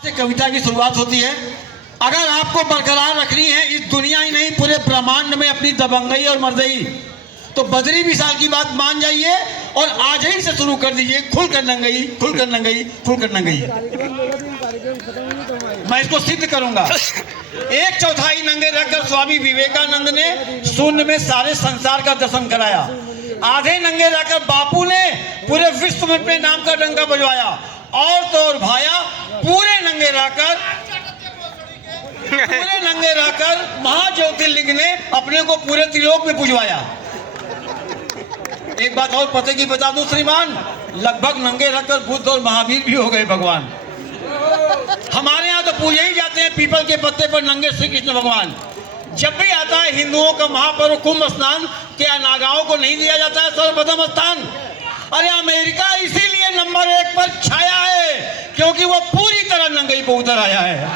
से कविता की शुरुआत होती है। अगर आपको बरकरार रखनी है इस दुनिया ही नहीं पूरे ब्रह्मांड में अपनी दबंगई और मर्दई, तो बद्री विशाल की बात मान जाइए और आज ही से शुरू कर दीजिए। खुलकर नंगई, खुलकर नंगई, खुलकर नंगई। मैं इसको सिद्ध करूंगा। 1/4 नंगे रखकर स्वामी विवेकानंद ने शून्य में सारे संसार का दर्शन कराया। आधे नंगे रहकर बापू ने पूरे विश्व में अपने नाम का डंका बजवाया। और तो और भाया पूरे नंगे रहकर महाज्योतिर्लिंग ने अपने को पूरे त्रिलोक में पुजवाया। एक बात और पते की बता दूं श्रीमान, लगभग नंगे रहकर बुद्ध और महावीर भी हो गए भगवान। हमारे यहाँ तो पूजे ही जाते हैं पीपल के पत्ते पर नंगे श्री कृष्ण भगवान। जब भी आता है हिंदुओं का महापर्व कुंभ स्नान, क्या नागाओं को नहीं दिया जाता है सर्वप्रथम स्थान? अरे अमेरिका इसीलिए नंबर 1 पर छाया है क्योंकि वो पूरी तरह नंगई पर उतर आया है।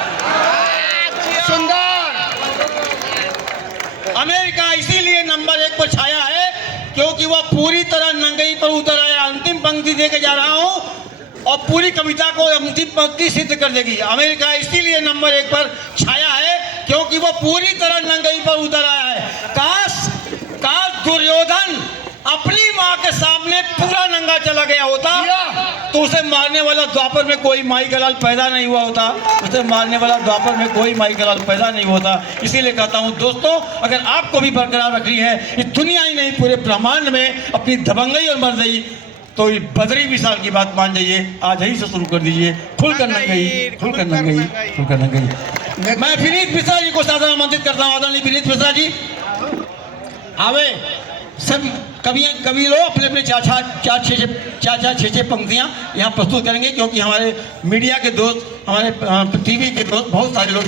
सुंदर। अमेरिका इसीलिए नंबर 1 पर छाया है क्योंकि वह पूरी तरह नंगई पर उतर आया। अंतिम पंक्ति देके जा रहा हूं और पूरी कविता को अंतिम पंक्ति सिद्ध कर देगी। अमेरिका इसीलिए नंबर 1 पर छाया है क्योंकि वह पूरी तरह नंगई पर उतर आया है। काश दुर्योधन अपनी माँ के सामने पूरा नंगा चला गया होता तो उसे मारने वाला द्वापर में कोई माई का लाल पैदा नहीं हुआ होता। उसे मारने वाला द्वापर में कोई माई का लाल पैदा नहीं होता। इसीलिए कहता हूँ दोस्तों, अगर आपको भी बरकरार रखनी है इस दुनिया ही नहीं पूरे ब्रह्मांड में अपनी दबंगई और मर्दई, तो बद्री विशाल की बात मान जाइए। आज ही से शुरू कर दीजिए। खुलकर नंगई, खुलकर नंगई, खुलकर नंगई। मैं विनीत मिश्रा जी को सादर आमंत्रित करता हूँ। आदरणीय विनीत मिश्रा जी आवे। सब कवि लोग अपने अपने चार छः पंक्तियाँ यहाँ प्रस्तुत करेंगे क्योंकि हमारे मीडिया के दोस्त, हमारे टीवी के दोस्त बहुत सारे लोग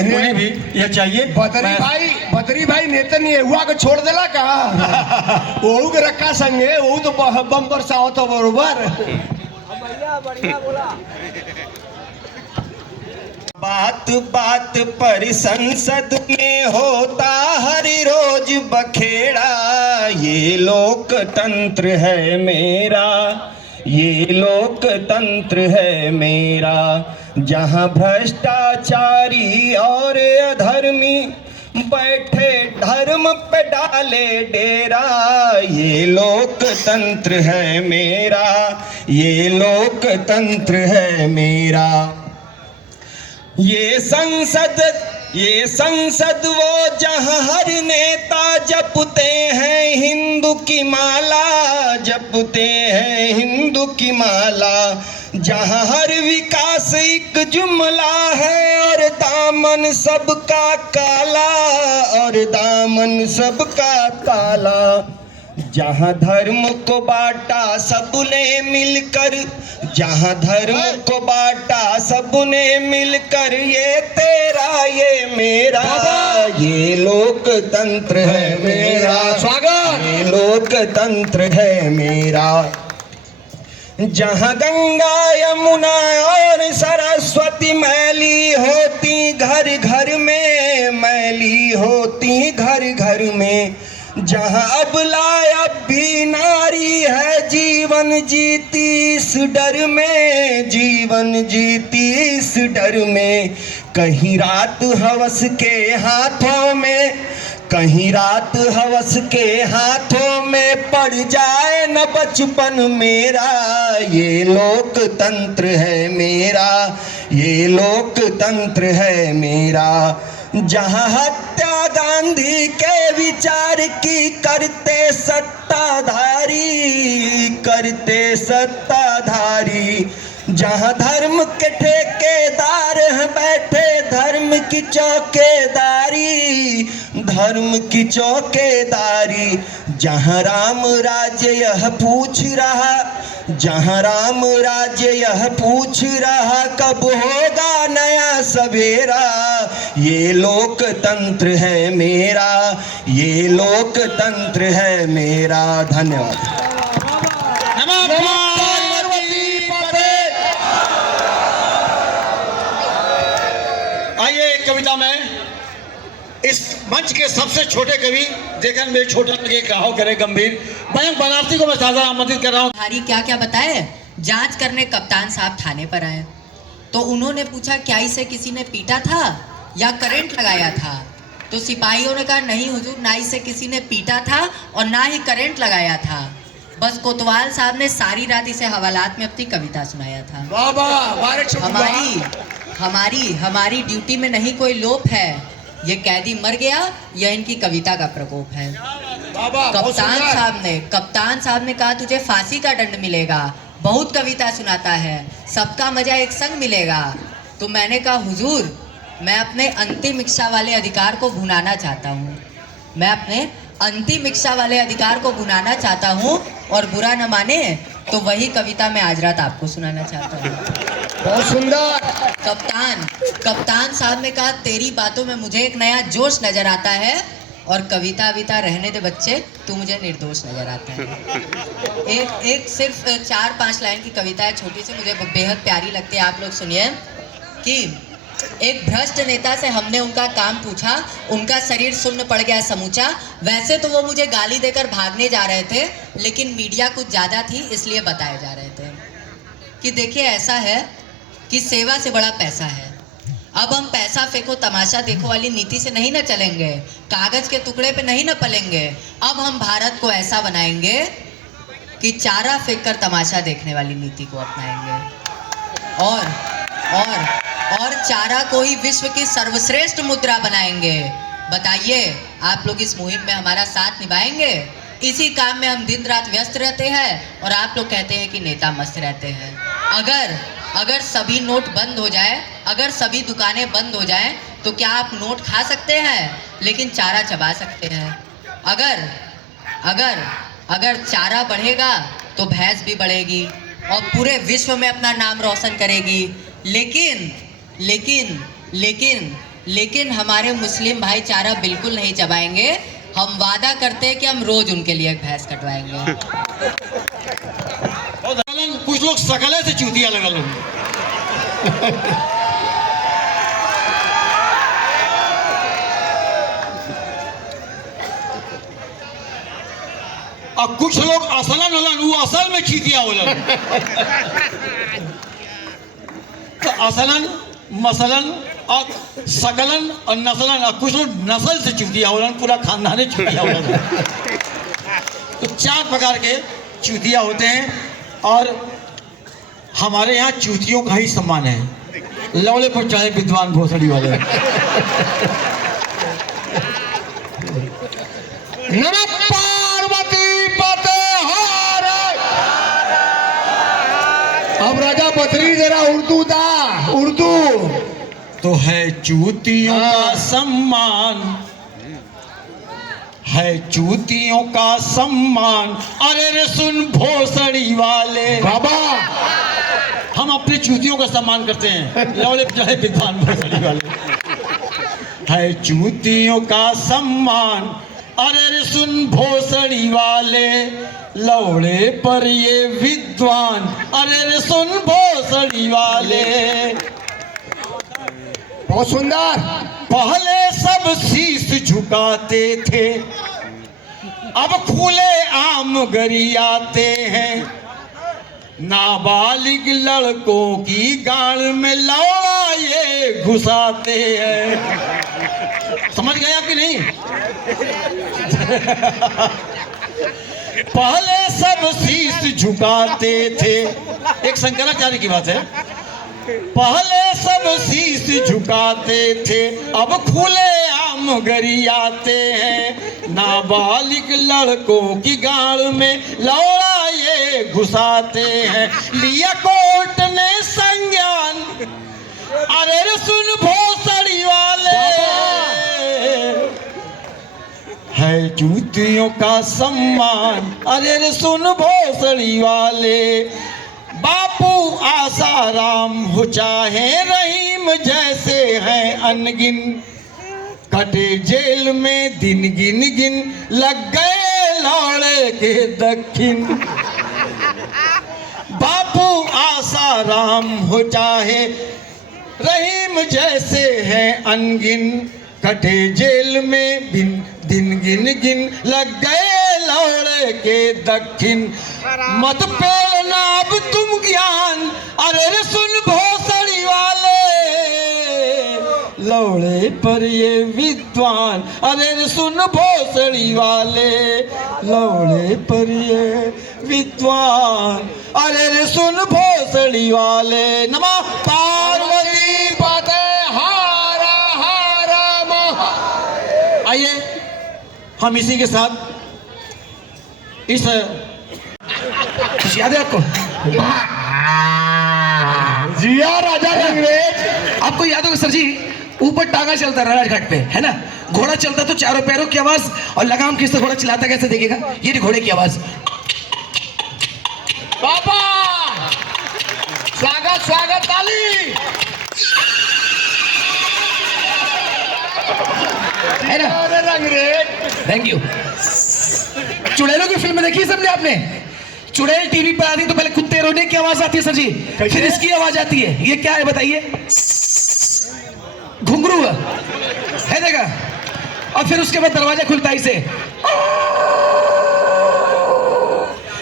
उन्हें भी यह चाहिए। बद्री भाई नेता नहीं है हुआ को छोड़ देला कहा वो के रखा संगे वो तो बम बरसाओ तो बरोबर। बढ़िया बोला। बात बात पर संसद में होता हर रोज बखेड़ा। ये लोकतंत्र है मेरा, ये लोकतंत्र है मेरा। जहाँ भ्रष्टाचारी और अधर्मी बैठे धर्म पे डाले डेरा। ये लोकतंत्र है मेरा, ये लोकतंत्र है मेरा। ये संसद वो जहाँ हर नेता जपते हैं हिंदू की माला, जपते हैं हिंदू की माला। जहाँ हर विकास एक जुमला है और दामन सबका काला, और दामन सबका काला। जहाँ धर्म को बांटा सबने मिलकर, जहाँ धर्म को बांटा सबने मिलकर। ये तेरा ये मेरा, ये लोकतंत्र है मेरा। स्वागत। ये लोकतंत्र है मेरा। जहाँ गंगा यमुना और सरस्वती मैली होती घर घर में, मैली होती घर घर में। जहाँ अबला अब भी नारी है जीवन जीती इस डर में, जीवन जीती इस डर में। कहीं रात हवस के हाथों में, कहीं रात हवस के हाथों में पड़ जाए न बचपन मेरा। ये लोकतंत्र है मेरा, ये लोकतंत्र है मेरा। जहाँ हत्या गांधी के विचार की करते सत्ताधारी, करते सत्ताधारी। जहाँ धर्म के ठेकेदार हैं बैठे धर्म की चौकीदारी, धर्म की चौकीदारी। जहाँ राम राज्य यह पूछ रहा, जहाँ राम राज्य यह पूछ रहा कब होगा नया सवेरा। ये लोकतंत्र है मेरा, ये लोकतंत्र है मेरा। धन्यवाद। आइए कविता में इस मंच के सबसे छोटे कवि, देखन मेरे छोटा लगे कहो करे गंभीर, मयंक बनारसी को मैं सादर आमंत्रित कर रहा हूँ। क्या क्या बताए? जांच करने कप्तान साहब थाने पर आए। तो उन्होंने पूछा क्या इसे किसी ने पीटा था या करंट लगाया था? तो सिपाहियों ने कहा नहीं हुजूर, ना इसे किसी ने पीटा था और ना ही करंट लगाया था, बस कोतवाल साहब ने सारी रात इसे हवालात में अपनी कविता सुनाया था। बाबा हमारी ड्यूटी में नहीं कोई लोप है, ये कैदी मर गया, यह इनकी कविता का प्रकोप है। कप्तान साहब ने कहा तुझे फांसी का दंड मिलेगा, बहुत कविता सुनाता है, सबका मजा एक संग मिलेगा। तो मैंने कहा हुजूर, मैं अपने अंतिम इच्छा वाले अधिकार को भुनाना चाहता हूँ, मैं अपने अंतिम इच्छा वाले अधिकार को भुनाना चाहता हूँ, और बुरा न माने तो वही कविता मैं आज रात आपको सुनाना चाहता हूँ। बहुत सुंदर। कप्तान साहब ने कहा तेरी बातों में मुझे एक नया जोश नजर आता है, और कविता रहने दे बच्चे, तू मुझे निर्दोष नजर आता है। एक सिर्फ 4-5 लाइन की कविता है, छोटी सी, मुझे बेहद प्यारी लगती है, आप लोग सुनिए। कि एक भ्रष्ट नेता से हमने उनका काम पूछा, उनका शरीर सुन्न पड़ गया समूचा, वैसे तो वो मुझे गाली देकर भागने जा रहे थे, लेकिन मीडिया कुछ ज़्यादा थी इसलिए बताए जा रहे थे। कि देखिए ऐसा है कि सेवा से बड़ा पैसा है। अब हम पैसा फेंको तमाशा देखो वाली नीति से नहीं न चलेंगे, कागज के टुकड़े पे नहीं न पलेंगे। अब हम भारत को ऐसा बनाएंगे कि चारा फेंक कर तमाशा देखने वाली नीति को अपनाएंगे, और चारा को ही विश्व की सर्वश्रेष्ठ मुद्रा बनाएंगे। बताइए आप लोग इस मुहिम में हमारा साथ निभाएंगे? इसी काम में हम दिन रात व्यस्त रहते हैं, और आप लोग कहते हैं कि नेता मस्त रहते हैं। अगर सभी नोट बंद हो जाए, अगर सभी दुकानें बंद हो जाएं, तो क्या आप नोट खा सकते हैं लेकिन चारा चबा सकते हैं? अगर चारा बढ़ेगा तो भैंस भी बढ़ेगी और पूरे विश्व में अपना नाम रोशन करेगी। लेकिन हमारे मुस्लिम भाई चारा बिल्कुल नहीं चबाएंगे। हम वादा करते हैं कि हम रोज उनके लिए एक भैंस कटवाएंगे। कुछ लोग सकले से चूतिया लगल हो। और कुछ लोग असलन होलन, वो असल में चीतिया होलन। तो असलन, मसलन और सकलन और नसलन, और कुछ लोग नस्ल से चूतिया होलन, पूरा खानदान चूतिया होलन। तो 4 प्रकार के चूतिया होते हैं, और हमारे यहाँ चूतियों का ही सम्मान है, लौड़े पर चाहे विद्वान भोसड़ी वाले। नमः पार्वती पते हार। अब राजा बदरी जरा उर्दू तो है चूतियों का सम्मान, है चूतियों का सम्मान। अरे रे सुन भोसड़ी वाले, बाबा हम अपनी चूतियों का सम्मान करते हैं, लौले पे चाहे विद्वान भोसड़ी वाले। है चूतियों का सम्मान, अरे रे सुन भोसड़ी वाले, लौड़े पर ये विद्वान, अरे रे सुन भोसड़ी वाले। बहुत सुंदर। पहले सब शीश झुकाते थे, अब खुले आम गरियाते हैं। नाबालिग लड़कों की गाड़ में लौड़ा ये घुसाते हैं। समझ गया कि नहीं? पहले सब शीश झुकाते थे, एक शंकराचार्य की बात है। पहले सब शीश झुकाते थे, अब खुले आम गरियाते हैं। नाबालिग लड़कों की गाड़ में लौड़ा ये घुसाते हैं। लिया कोर्ट ने संज्ञान, अरे रे सुन भोसड़ी वाले, है जूतियों का सम्मान, अरे रे सुन भोसड़ी वाले। बापू आसाराम हो चाहे रहीम जैसे हैं अनगिन, कटे जेल में दिन गिन गिन, लग गए लौड़े के दक्षिण। बापू आसाराम हो चाहे रहीम जैसे हैं अनगिन, कटे जेल में दिन गिन गिन, लग गए लौड़े के दक्षिण। मत पेलना अब तुम ज्ञान, अरे रे सुन भोसड़ी भोसड़ी वाले, लौड़े पर ये विद्वान, अरे सुन भोसड़ी वाले, लौड़े पर ये विद्वान, अरे सुन भोसड़ी वाले। नमः पार्वती पते हारा हारा महा। आइए हम इसी के साथ इस कुछ याद है आपको? जिया राजा अंग्रेज। आपको याद होगा सर जी, ऊपर टांगा चलता है राजघाट पे, है ना? घोड़ा चलता तो चारों पैरों की आवाज, और लगाम किससे घोड़ा चलाता कैसे देखिएगा, ये रही घोड़े की आवाज। बाबा स्वागत स्वागत ताली। है ना? अरे अंग्रेज। Thank you. चुड़ैलों की फिल्म देखी है सबने आपने? चुड़ैल टीवी पर आती तो पहले कुत्ते रोने की आवाज आती है सर जी, फिर इसकी आवाज आती है। ये क्या है बताइए? घुंघरू है देखा, और फिर उसके बाद दरवाजा खुलता है इसे।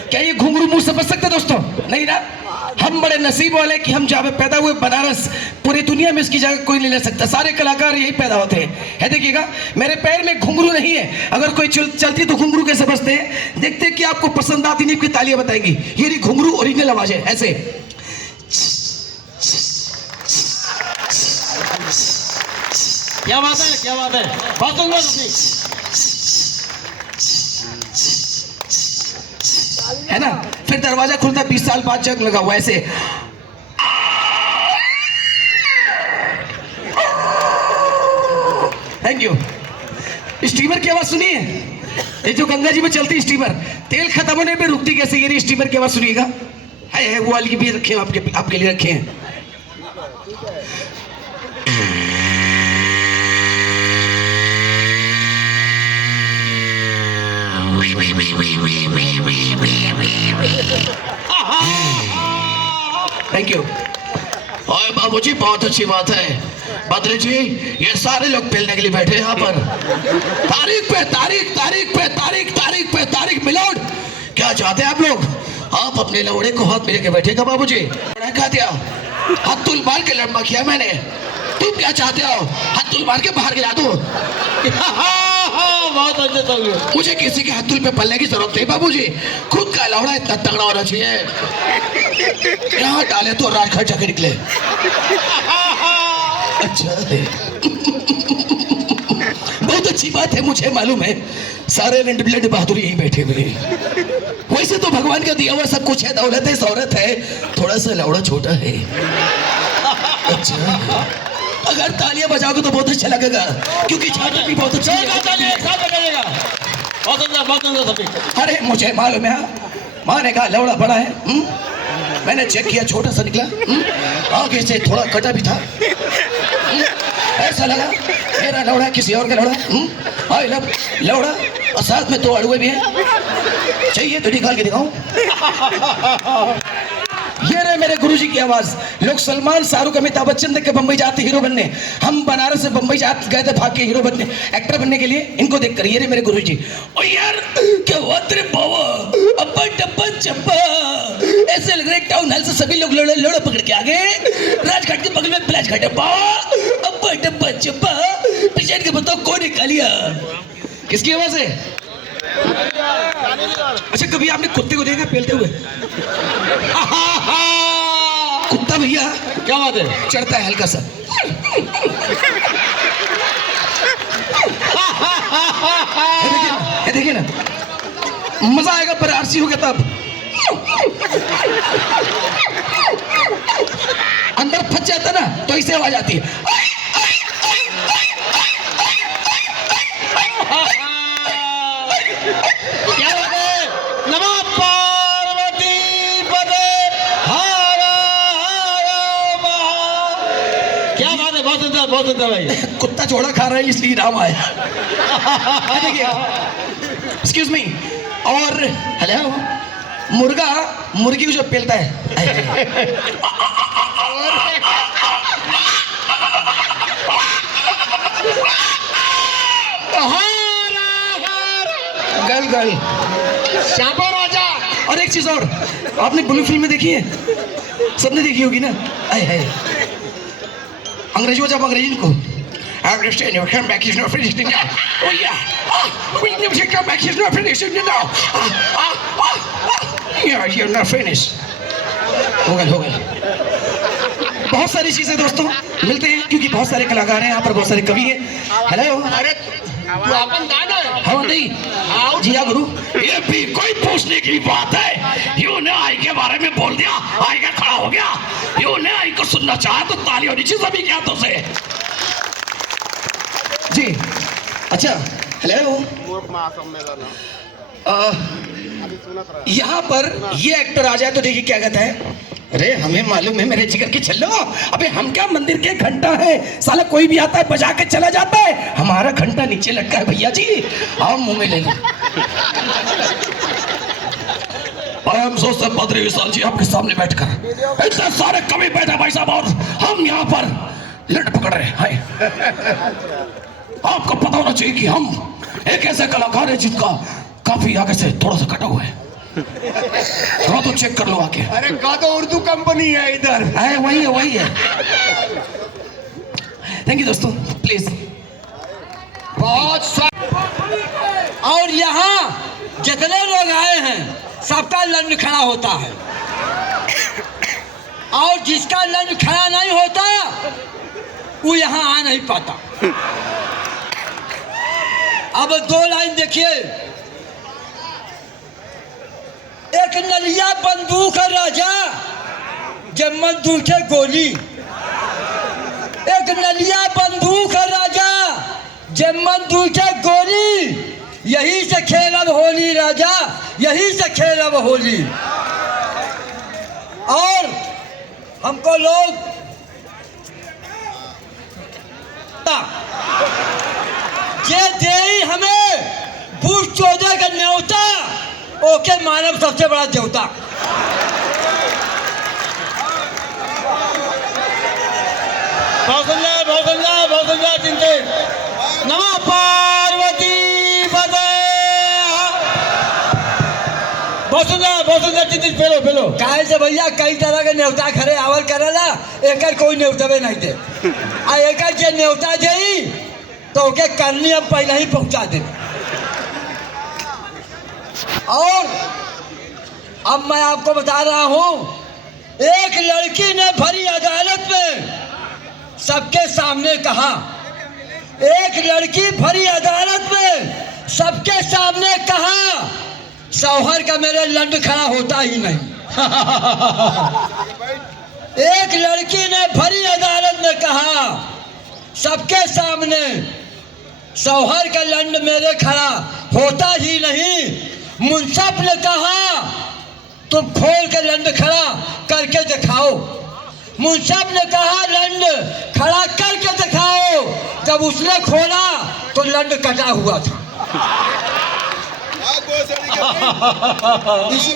क्या ये घुंघरू मुंह समझ सकते हैं दोस्तों? नहीं ना। हम बड़े नसीब वाले कि हम जहाँ पे पैदा हुए बनारस, पूरी दुनिया में इसकी जगह कोई नहीं ले सकता, सारे कलाकार यही पैदा होते हैं। है देखिएगा, मेरे पैर में घुंघरू नहीं है, अगर कोई चलती तो घुंघरू कैसे बजते हैं? देखते हैं कि आपको पसंद आती नहीं, आपकी तालियां बताएंगी। ये रही घुंघरू ओरिजिनल आवाज है, ऐसे। क्या बात है, क्या बात है, बहुत सुंदर थी। है ना? फिर दरवाजा खुलता 20 साल बाद जंग लगा हुआ ऐसे। Thank you. स्टीमर की आवाज सुनिए, ये जो गंगा जी में चलती स्टीमर, तेल खत्म होने पे रुकती कैसे, ये स्टीमर की आवाज सुनिएगा। है वो वाली भी रखे हैं आपके लिए रखे हैं। Thank you. और बाबूजी बहुत अच्छी बात है। बद्री जी, ये सारे लोग पेलने के लिए बैठे हैं यहाँ पर। तारीख पे तारीख, तारीख पे तारीख, तारीख पे तारीख। मिलोड, क्या चाहते हैं आप लोग? आप अपने लौड़े को हाथ मिले के बैठेगा बाबूजी। क्या दिया? हाथ तुल मार के लंबा किया मैंने। तुम क्या चाहते हो? हाथ तुल मार के बाहर गिरा दो? बहुत अच्छे तो मुझे किसी के हाथ तुल पे पलने की जरूरत नहीं बाबूजी, खुद का लौड़ा इतना तगड़ा होना चाहिए। यहाँ डाले तो राजघाट जाके निकले। अच्छा है। बहुत अच्छी बात है, मुझे मालूम है सारे रेड ब्लड बहादुर यहीं बैठे हुए हैं। वैसे तो भगवान का दिया हुआ सब कुछ है, दौलत है, शौहरत है, थोड़ा सा लौड़ा छोटा है। अच्छा, अगर तालियां बजाओगे तो बहुत अच्छा लगेगा, क्योंकि छात्र भी बहुत अच्छी है। बहुत सुंदर सभी। अरे मुझे मालूम है, माँ ने कहा लौड़ा बड़ा है, मैंने चेक किया छोटा सा निकला, आगे से थोड़ा कटा भी था, ऐसा लगा मेरा लौड़ा किसी और का लौड़ा। आई लव लौड़ा, और साथ में 2 अड़ुए भी हैं, चाहिए तो निकाल के दिखाऊं। ये रहे मेरे गुरुजी की आवाज। लोग सलमान, शाहरुख, अमिताभ बच्चन देख के बम्बई जाते हीरो बनने, हम बनारस से बम्बई गए थे भाग के हीरो बनने, एक्टर बनने के लिए। इनको देख कर ये रहे मेरे गुरुजी। ओ यार क्या हुआ तेरे बाबा, अब्बा डब्बा चब्बा, ऐसे लग रहा है टाउन हॉल से सभी लोग लोड़ा पकड़ के आ गए। राजघाट के बगल में प्लाजघाट है, बाबा अब्बा डब्बा चब्बा, पेशेंट के बताओ कौन निकालिया? किसकी आवाज है? अच्छा, कभी आपने कुत्ते को देखा पेलते हुए? कुत्ता भैया क्या बात है, चढ़ता है हल्का सा। देखिए ना, मजा आएगा, पर आरसी हो गया तब। अंदर फंस जाता ना तो इसे आवाज आती है। क्या बात है, नमः पार्वती पते हर हर महा। क्या बात है, बहुत सुंदर भाई। कुत्ता जोड़ा खा रहा है इसलिए नाम आया। देखिए, एक्सक्यूज मी। और हेलो, मुर्गा मुर्गी को जो पेलता है, गल गल श्यामा राजा। और एक चीज और, आपने ब्लू फिल्म देखी है? सबने देखी होगी ना? आए हाय, अंग्रेजी में जब अंग्रेजी को I understand your comeback is not finished now. Oh yeah. We need to come back is not finished now. Yeah, you're not finished. हो गया। बहुत सारी चीजें दोस्तों मिलते हैं क्योंकि बहुत सारे कलाकार हैं यहाँ पर, बहुत सारे कवि हैं। हेलो, अरे तू अपन दादा है। हाँ नहीं जी हाँ गुरु, ये भी कोई पूछने की बात है। यू ने आई के बारे में बोल दिया, आई का खड़ा हो गया। यू ने आई को सुनना चाहा तो ताली होनी चाहिए सभी के हाथों से जी। अच्छा हेलो, यहाँ पर ये एक्टर आ जाए तो देखिए क्या कहता है, अरे हमें मालूम है मेरे जिगर की छल्लो, अबे हम क्या मंदिर के घंटा है, साला कोई भी आता है बजा के चला जाता है, हमारा घंटा नीचे लटका है भैया जी, आओ मुंह में ले लो। बद्री विशाल जी आपके सामने बैठकर इतने सारे कवि बैठे भाई साहब और हम यहाँ पर लट पकड़ रहे हैं। आपको पता होना चाहिए कि हम एक ऐसे कलाकार है जिनका काफी आगे से थोड़ा सा कटा हुआ है। थोड़ा तो चेक कर लो आके। अरे का तो उर्दू कंपनी है इधर है, वही है। थैंक यू दोस्तों, प्लीज। और यहाँ जितने लोग आए हैं सबका लंड खड़ा होता है, और जिसका लंड खड़ा नहीं होता वो यहाँ आ नहीं पाता। अब दो लाइन देखिए, एक नलिया बंदूक राजा जम्मन दूठे गोली, एक नलिया बंदूक राजा जम्मन दूठे गोली, यही से खेलब होली राजा, यही से खेलब होली। और हमको लोग जे दे हमें बुश 14 का न्योता, ओके मानव सबसे बड़ा देवता। बहुत सुंदर चिंतित। नमः पार्वती पते। बहुत सुंदर चिंतित। पेलो काहे से भैया कई तरह के न्योता खरे आवल करेला, एकर कोई न्योतवे नहीं दे, आ एकर जे न्योता देई तो ओके करनी हम पहले ही पहुंचा दे। और अब मैं आपको बता रहा हूं, एक लड़की ने भरी अदालत में सबके सामने कहा, एक लड़की भरी अदालत में सबके सामने कहा, शौहर का मेरे लंड खड़ा होता ही नहीं। एक लड़की ने भरी अदालत में कहा सबके सामने, शौहर का लंड मेरे खड़ा होता ही नहीं। मुंसफ ने कहा तुम खोल के लंड खड़ा करके दिखाओ। मुंसफ ने कहा लंड खड़ा करके दिखाओ। जब उसने खोला तो लंड कटा हुआ था।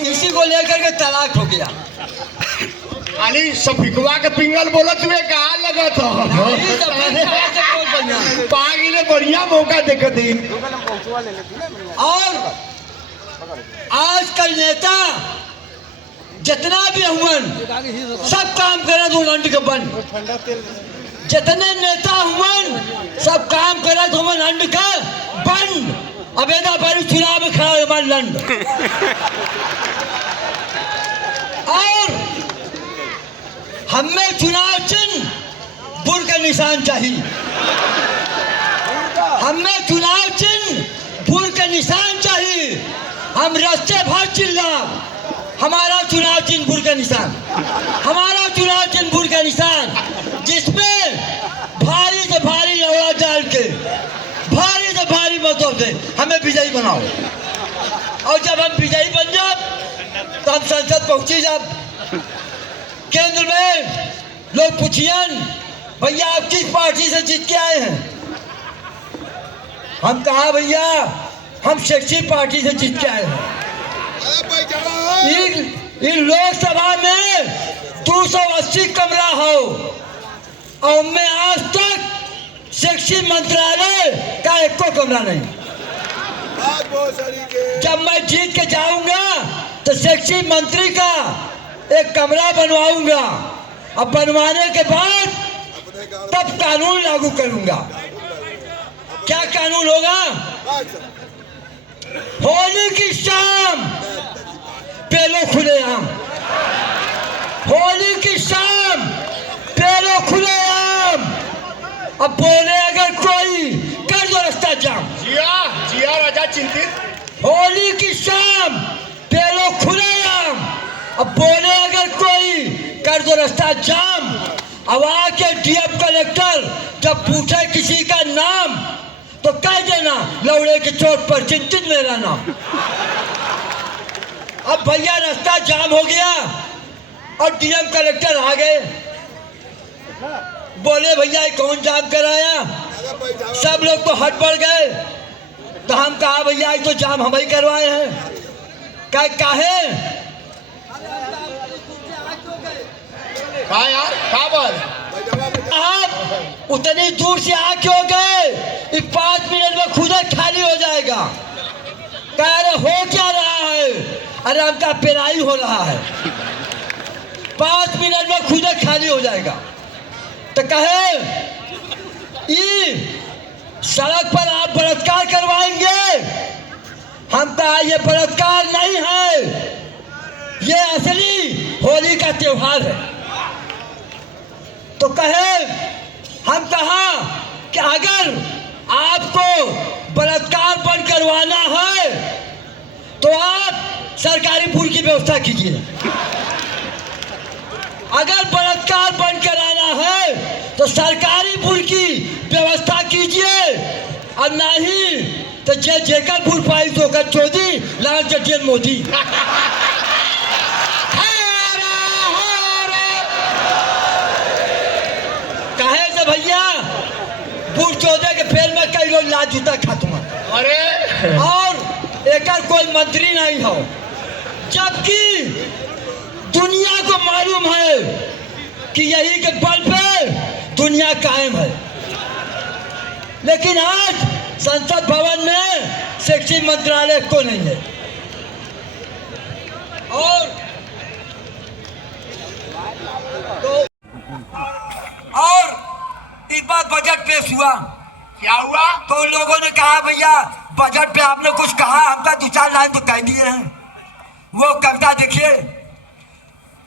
इसी को लेकर के तलाक हो गया। अली सफिकवा के पिंगल बोलत हुए कहा लगा था पागी ने बढ़िया मौका देकर दी। और आजकल नेता जितना भी हुवन सब काम करे दो लंड के बंद। जितने नेता हुवन सब काम करे दो लंड का बंद। अबेदा बारी चुनाव में खड़ा हुआ लंड। और हमें चुनाव चिन्ह बुर का निशान चाहिए। हमें चुनाव चिन्ह बुर का निशान चाहिए। हम रास्ते भर चिल्ला, हमारा चुनाव चिन्ह बुर का निशान, हमारा चुनाव चिन्ह बुर का निशान, जिसमें भारी से भारी लौड़ा डाल के, भारी से भारी मतों से हमें विजयी बनाओ। और जब हम विजयी बन जाए तो हम संसद पहुंची। जब केंद्र में लोग पूछियन भैया आप किस पार्टी से जीत के आए हैं, हम कहा भैया हम सेक्सी पार्टी से जीत के आए हैं। इन लोकसभा में 280 कमरा हो और मैं आज तक सेक्सी मंत्रालय का एक को कमरा नहीं। जब मैं जीत के जाऊंगा तो सेक्सी मंत्री का एक कमरा बनवाऊंगा। अब बनवाने के बाद तब कानून लागू करूंगा। क्या कानून होगा? होली की शाम पेलो खुलेआम, होली की शाम पेलो खुलेआम। अब बोले अगर कोई कर दो रास्ता जाम। जिया जिया राजा चिंतित। होली की शाम पेलो खुलेआम। अब बोले अगर कोई कर दो रास्ता जाम। अब आके डीएम कलेक्टर जब पूछे किसी का नाम तो कह देना लौड़े की चोट पर चिंतित मेरा नाम। अब भैया रास्ता जाम हो गया और डीएम कलेक्टर आ गए। बोले भैया ये कौन जाम कराया? सब लोग तो हट पड़ गए। तो हम कहा भैया ये तो जाम हम ही करवाए हैं। काहे? हाँ यार का बोल। आप उतनी दूर से आ क्यों गए? 5 मिनट में खुद ही खाली हो जाएगा। कह रहे हो क्या रहा है? अरे हमका पेराई हो रहा है, 5 मिनट में खुद ही खाली हो जाएगा। तो कहे सड़क पर आप बलात्कार करवाएंगे? हम कहा ये बलात्कार नहीं है, ये असली होली का त्योहार है। तो कहे हम कहा कि अगर आपको बलात्कार बंद करवाना है तो आप सरकारी पुल की व्यवस्था कीजिए। अगर बलात्कार बंद कराना है तो सरकारी पुल की व्यवस्था कीजिए और नहीं तो जेकर पुल पाई तो कर चौधरी लाल चटियन मोदी। कहे से भैया पुल चौधरी के फेल में कई लोग लाज जूता खातुमा। अरे और एक कोई मंत्री नहीं हो, जबकि दुनिया को मालूम है कि यही के बल पे दुनिया कायम है। लेकिन आज संसद भवन में शिक्षा मंत्रालय को नहीं है। और इस बार बजट पेश हुआ। क्या हुआ? तो लोगों ने कहा भैया बजट पे आपने कुछ कहा, हमका 2-4 लाइन तो कह दिए हैं। वो कविता देखिए,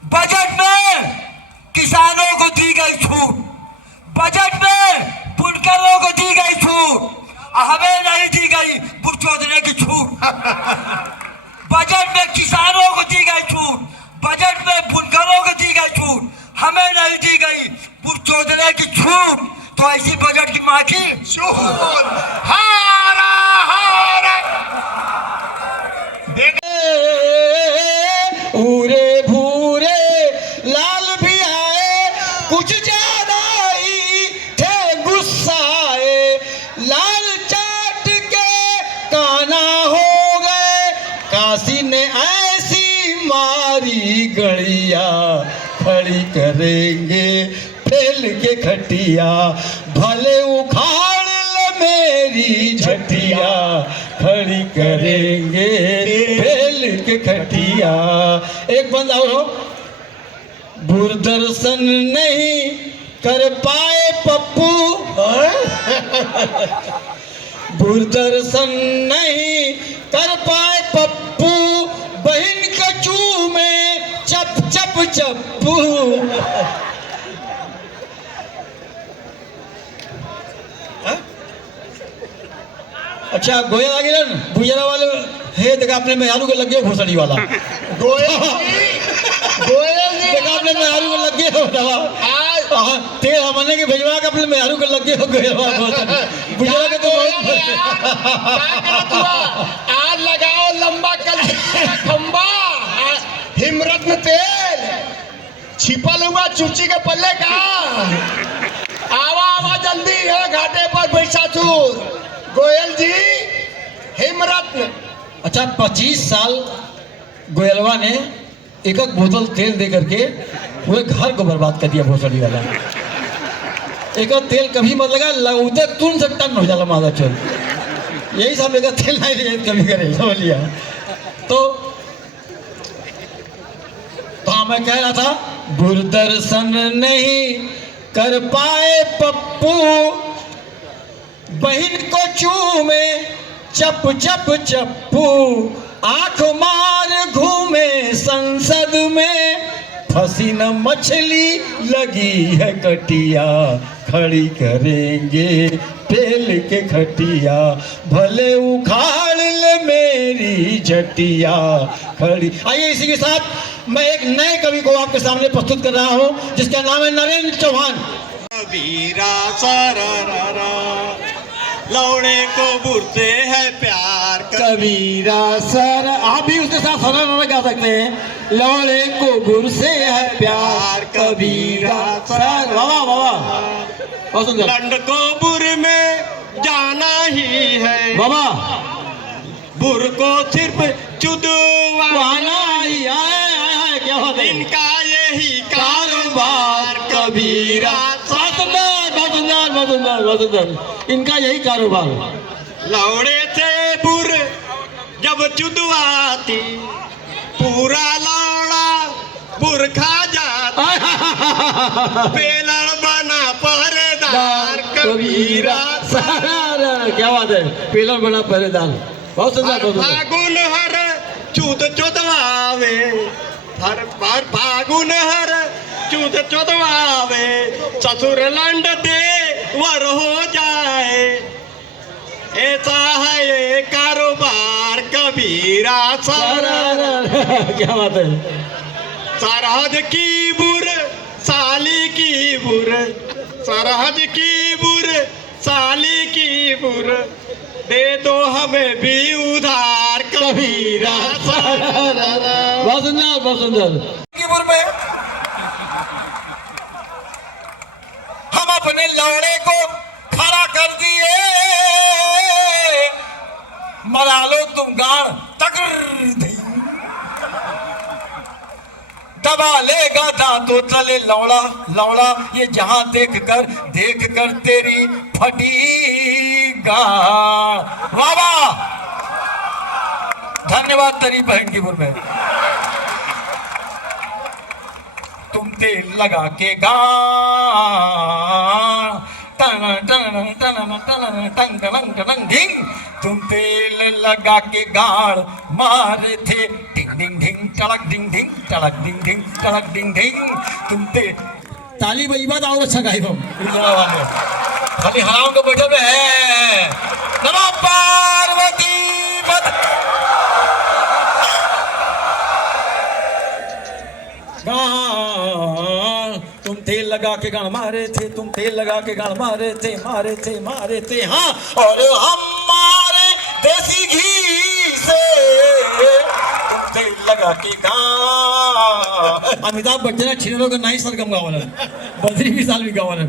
बजट में किसानों को दी गई छूट, बजट में बुनकरों को दी गई छूट, हमें नहीं दी गई बुर चौधरी की छूट। बजट में किसानों को दी गई छूट, बजट में बुनकरों को दी गई छूट, हमें नहीं दी गई बुर चौधरी की छूट। तो ऐसी बजट की माँ की छूट। हारा हारा पूरे भूरे लाल भी आए, कुछ ज्यादा ही थे गुस्साए, लाल चाट के काना हो गए, काशी ने ऐसी मारी गड़िया, खड़ी करेंगे फेल के खटिया, भले उखाड़ ले मेरी झटिया, खड़ी करेंगे फेल के खटिया। एक बंदा और हो, दूरदर्शन नहीं कर पाए पप्पू, दूरदर्शन नहीं कर पाए पप्पू, बहन कचू में चप चप चप्पू। अच्छा गोयल आ गया गुजरा वाले हे देखा अपने मेहरू के लग गए भोसड़ी वाला। गोयल जी देखा अपने मेहरू के लग गए हो दवा तेल हमने के भेजवा के अपने मेहरू के लग गए हो गोयलवा गुजरा के तो आज लगाओ लंबा कल खंबा, हिमरत्न तेल छिपल हुआ चुची के पल्ले का। आवा आवा जल्दी है घाटे पर बैसासुर। गोयल जी हिमरत्न। अच्छा 25 साल गोयलवा ने एक बोतल तेल दे करके पूरे घर को बर्बाद कर दिया भोसड़ी वाला। एक तेल कभी मत लगा लगते तुम से टन हो जाला मादा चल, यही सब एक तेल नहीं लिए कभी करे समझ लिया। तो हाँ मैं कह रहा था दूरदर्शन नहीं कर पाए पप्पू बहन को चूमे चप चप चप्पू, आंख मार घूमे संसद में, फंसी न मछली लगी है कटिया, खड़ी करेंगे तेल के खटिया, भले उखाड़ ले मेरी झटिया खड़ी। आइए इसी के साथ मैं एक नए कवि को आपके सामने प्रस्तुत कर रहा हूं, जिसका नाम है नरेंद्र चौहान। कबीरा सारा लौड़े को बुरते है प्यार, कबीरा सर, आप भी उसके साथ सरा गा सकते हैं। लौड़े को गुर से है प्यार, कबीरा सर। वाह वाह बहुत सुंदर। लंड को बुर में जाना ही है बाबा, बुर को सिर्फ चुदवाना ही आए क्या होता है इनका यही कारोबार, कबीरा बहुत इनका यही कारोबार। लौड़े थे बुर जब चुदवाती, पूरा लौड़ा बुर खा जाता, पेलड़ बना पहरेदार, कबीरा क्या बात है, पेलर बना पहरेदार। बहुत सुंदर बहुत सुंदर। फागुन हर चूत चुदवावे, हर फागुन हर चूत चुदवावे, ससुर लंड दे वर हो जाए, ऐसा है ये कारोबार, कबीरा सारा। क्या बात है। सरहद की बुर साली की बुर, सरहद की बुर साली की बुर, दे दो हमें भी उधार, कबीरा सारा। बहुत सुंदर बहुत सुंदर। हम अपने लौड़े को खड़ा कर दिए, मरा लो तुम गाड़ तकर दबा लेगा दांतों तले लौड़ा, लौड़ा ये जहां देख कर तेरी फटी गाड़। वाह वाह, धन्यवाद तेरी बहन की बुर में। तुम तेल लगा के तुम तेल लगा के गाड़ मारे थे, डिंग डिंग ढिंग टड़क डिंग ढिंग टड़क डिंग ढिंग टड़क डिंग ढिंग। तुम तेल ताली बजी बात और अच्छा गाई तुम वाले खाली हराम को बैठे में है। नमः पार्वती पद। तुम तेल लगा के गान मारे थे, तुम तेल लगा के गान मारे थे, मारे थे मारे थे। हाँ, और हमारे देसी घी से तुम तेल लगा के गान। अमिताभ बच्चन छिनरों का नहीं सरगम गावन है, बद्री भी साल भी गावन है।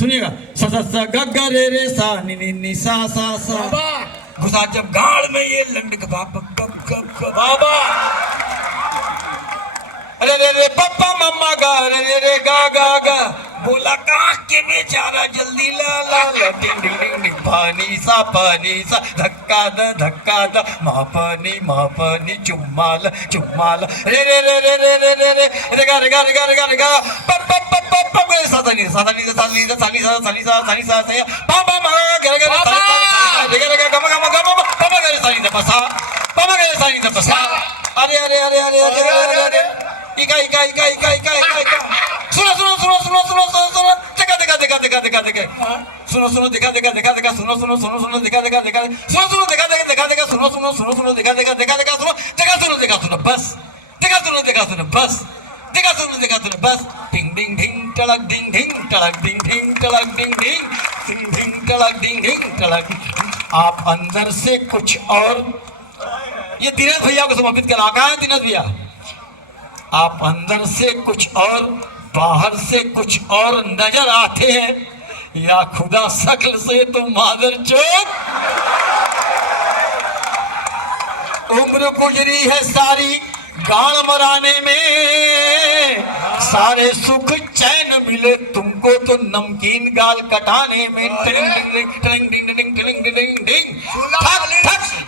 सुनिएगा, स स स ग ग रे रे सा नि नि नि सा सा सा। घुसा जब गाड़ में ये लंड बाबा, अरे रे रे पप्पा मम्मा गा रे रे गा गा गा, बोला कहाँ के बेचारा जल्दी ला ला ला, डिंग डिंग डिंग डिंग, पानी सा धक्का द मापानी चुम्माल रे रे रे रे रे रे रे रे रे गा रे गा रे गा रे गा रे गा पप पप पप पप पप सानी पापा मारा गे गे सानी गे गे गम गम गम पापा गे सानी द पसा अरे अरे अरे अरे अरे अरे इका सुनो देखा सुनो देखा बस डिंग डिंग ढिंग टड़क डिंग ढिंग टड़क डिंग ढिंग टड़क डिंग ढिंग डिंग ढिंग टड़क डिंग ढिंग टड़क। आप अंदर से कुछ और, ये दिनेश भैया को समर्पित करा, कहा है दिनेश भैया? आप अंदर से कुछ और बाहर से कुछ और नजर आते हैं, या खुदा शक्ल से तो मादर चोट। उम्र गुजरी है सारी गाड़ मराने में, सारे सुख चैन मिले तुमको तो नमकीन गाल कटाने में।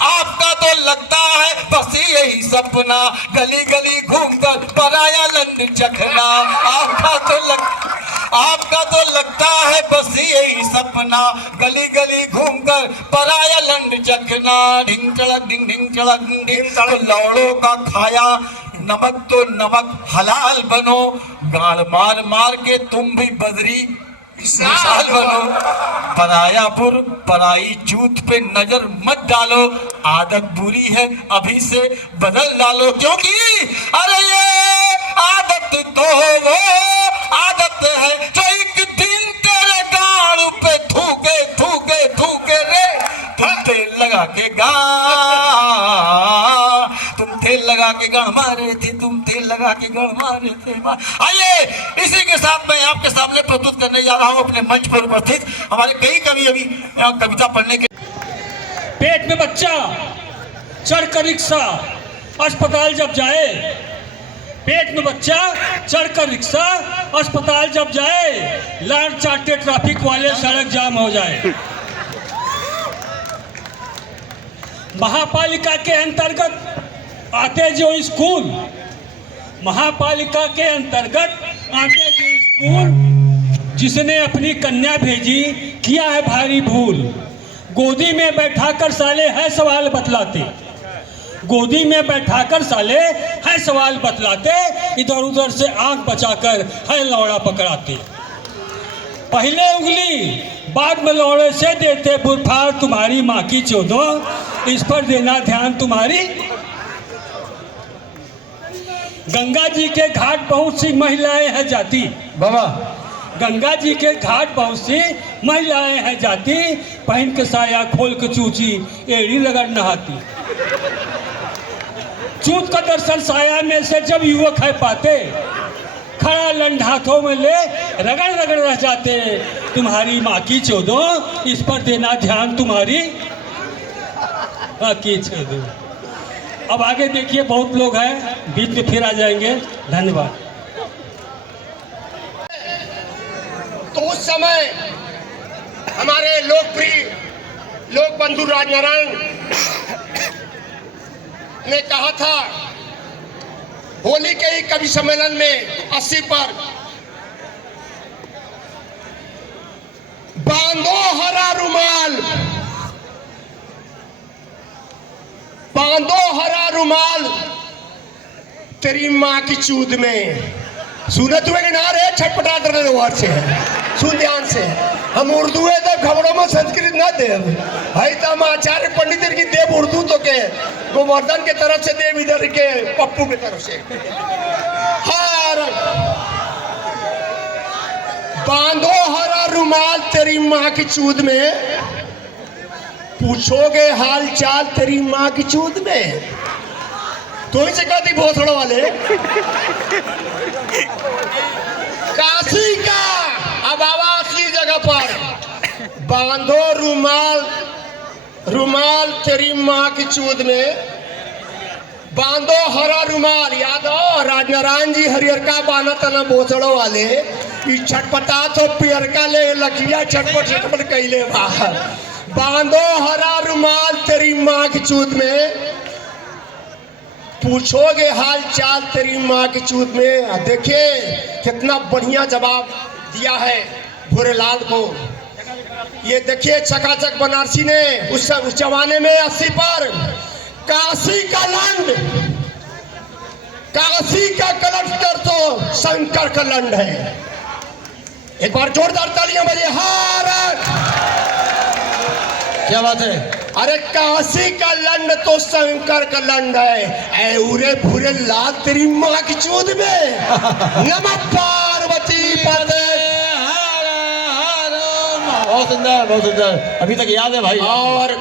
आपका तो लगता है बस यही सपना, गली गली घूमकर पराया लंड चखना। आपका तो आपका तो लगता है बस यही सपना, गली गली घूमकर पराया लंड चखना। ढिंग चड़क ढिंग ढिंग चड़क ढिंग ढिंग। तो लौड़ों का खाया नमक तो नमक हलाल बनो, गाड़ मार मार के तुम भी बदरी मिसाल बनो। परायापुर पराई चूत पे नजर मत डालो, आदत बुरी है अभी से बदल डालो। क्योंकि अरे ये आदत तो वो आदत है जो एक दिन तेरे गाड़ पे थूके थूके थूके रे। तुम तेल लगा के गाड़ मारे थे, तुम तेल लगा के गाड़ मारे थे। आइए इसी के साथ मैं आपके सामने प्रस्तुत करने जा रहा हूँ अपने मंच पर उपस्थित हमारे कई कवि अभी कविता पढ़ने के। पेट में बच्चा चढ़कर रिक्शा अस्पताल जब जाए, पेट में बच्चा चढ़कर रिक्शा अस्पताल जब जाए, लाल चाटे ट्रैफिक वाले सड़क जाम हो जाए। महापालिका के अंतर्गत आते जो स्कूल, महापालिका के अंतर्गत आते जो स्कूल, जिसने अपनी कन्या भेजी किया है भारी भूल। गोदी में बैठाकर साले है सवाल बतलाते, गोदी में बैठाकर साले है सवाल बतलाते, इधर उधर से आंख बचाकर है लौड़ा पकड़ाते। पहले उंगली बाद में लौड़े से देते बुरफार तुम्हारी माँ की चोदों, इस पर देना ध्यान तुम्हारी। गंगा जी के घाट बहुत सी महिलाएं हैं जाती, बाबा गंगा जी के घाट बहुत सी महिलाएं हैं जाती, पहन के साया खोल के चूची एड़ी लगड़ नहाती। चूत का दर्शन साया में से जब युवक है पाते, खड़ा लंड हाथों में ले रगड़ रगड़ रह जाते, तुम्हारी माँ की चोदों, इस पर देना ध्यान तुम्हारी माँ की चोदों। अब आगे देखिए बहुत लोग हैं, बीच में फिर आ जाएंगे। धन्यवाद। तो उस समय हमारे लोकप्रिय लोक बंधु राजनारायण ने कहा था होली के ही कवि सम्मेलन में 80 पर, बांधो हरा रुमाल, बांधो हरा रुमाल तेरी माँ की चूद में। सुने तुम्हें ना रे छटपटा वर्ड से है, सुन ध्यान से। हम उर्दू है तो खबरों में संस्कृत ना देव है, तो हम आचार्य पंडित की देव उर्दू तो के गोवर्धन के तरफ से देव, इधर के पप्पू के तरफ से। हर बांधो हरा रुमाल तेरी माँ की चूद में, पूछोगे हाल चाल तेरी माँ की चूद में। तो ही से कहती भोसड़ों वाले काशी का अब आवा असली जगह पर, बांधो रुमाल, रुमाल तेरी माँ की चूद में, बांधो हरा रुमाल। याद हो राजनारायण जी हरियर का बाना तना भोसड़ों वाले, छटपटा तो पियरका ले लकिया छटपट छटपट कैले बाहर। बांधो हरा रुमाल तेरी माँ की चूद में, पूछोगे हाल चाल तेरी माँ की चूत में। देखिए कितना बढ़िया जवाब दिया है भूरेलाल को। ये देखिए चकाचक बनारसी ने उस जमाने में 80 पर काशी का लंड, काशी का कलंडर तो शंकर का लंड है। एक बार जोरदार तालियां बजे। क्या बात है? अरे काशी का लंड तो शंकर का लंड है। उरे भूरे लाल तेरी माँ की चूद में। नमः पार्वती पते। बहुत सुंदर, बहुत सुंदर, अभी तक याद है भाई। और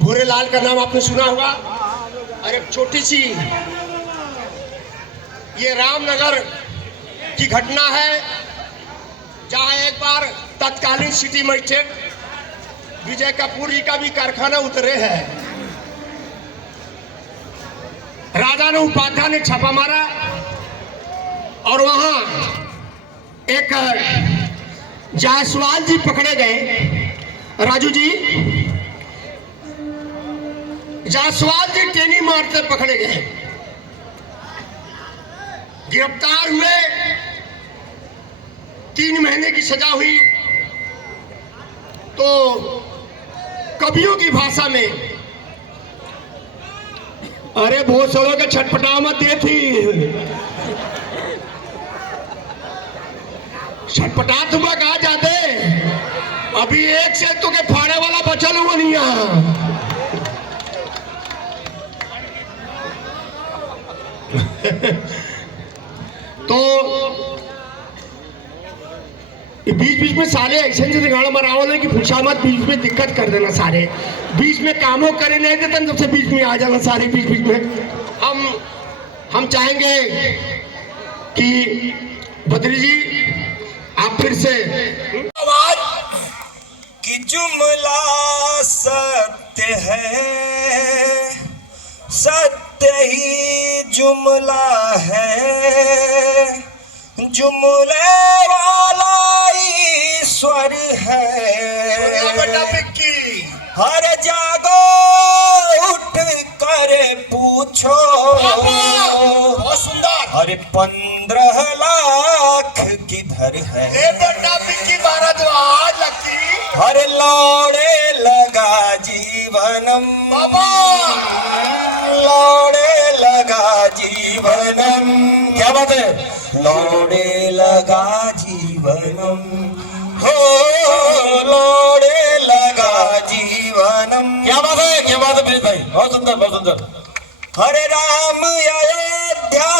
भूरे लाल का नाम आपने सुना होगा। अरे छोटी सी ये रामनगर की घटना है, जहाँ एक बार तत्कालीन सिटी मजिस्ट्रेट विजय कपूर जी का भी कारखाना उतरे है। राजा ने उपाध्याय ने छापा मारा और वहां एक जायसवाल जी पकड़े गए। राजू जी जायसवाल जी टेनी मारते पकड़े गए, गिरफ्तार हुए। 3 महीने की सजा हुई तो कवियों की भाषा में, अरे बहुत सालों के छटपटा मत दे थी, छटपटा तुम कहा जाते, अभी एक से तो के फाड़े वाला बचल हुआ नहीं है। तो बीच बीच में सारे ऐसे गाड़ मरावल है कि पूछा मत, बीच में दिक्कत कर देना सारे, बीच में कामों करे नहीं देते सबसे बीच में आ जाना सारे बीच बीच में। हम चाहेंगे कि बद्री जी आप फिर से आवाज कि जुमला सत्य है, सत्य ही जुमला है, जुमले वाला ईश्वर है। हर जागो उठ कर पूछो, बहुत सुंदर, अरे 15 लाख किधर है। हर लौड़े लगा जीवनम बाबा, लौड़े लगा जीवनम, क्या बात है, लौड़े लगा जीवनम, हो लौड़े लगा जीवनम, क्या बात है, क्या बात है प्रीत भाई, बहुत सुंदर बहुत सुंदर। हरे राम अयोध्या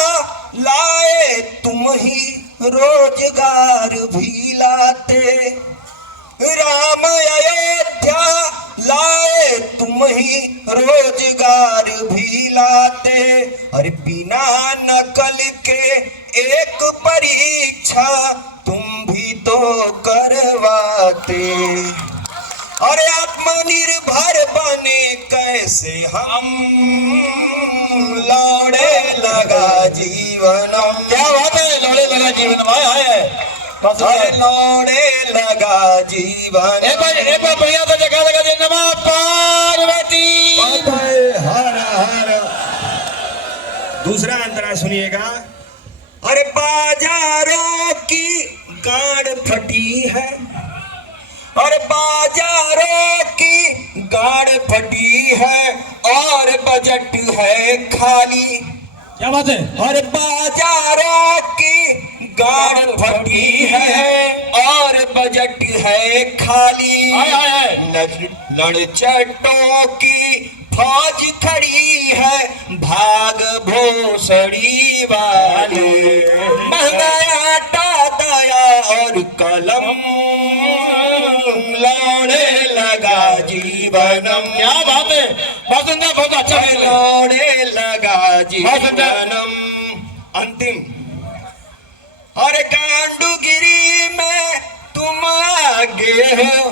लाए तुम ही रोजगार भी लाते, राम अयोध्या लाए तुम ही रोजगार भी लाते, अरे बिना नकल के एक परीक्षा तुम भी तो करवाते, अरे आत्मनिर्भर बने कैसे हम, लौड़े लगा जीवनम, क्या बात है, लौड़े लगा जीवनम है, अरे लौड़े लगा जीवन। एक बार बढ़िया तो जगह लगा दे, नमः पार्वती हर हर। दूसरा अंतरा सुनिएगा, अरे बाजारों की गाड़ फटी है, और बाजारों की गाड़ फटी है, और बजट है खाली, क्या बात है, और बाजारों की गाड़ फटी है, और बजट है खाली, लड़चटों की फौज खड़ी है, भाग भोसड़ी वाली, महंगा आटा दया और कलम, लौड़े लगा जीवनम, क्या बात है, बहुत सुंदर बहुत अच्छा, लौड़े लगा जीवनम। अंतिम, हर गांडूगिरी में तुम आगे हो,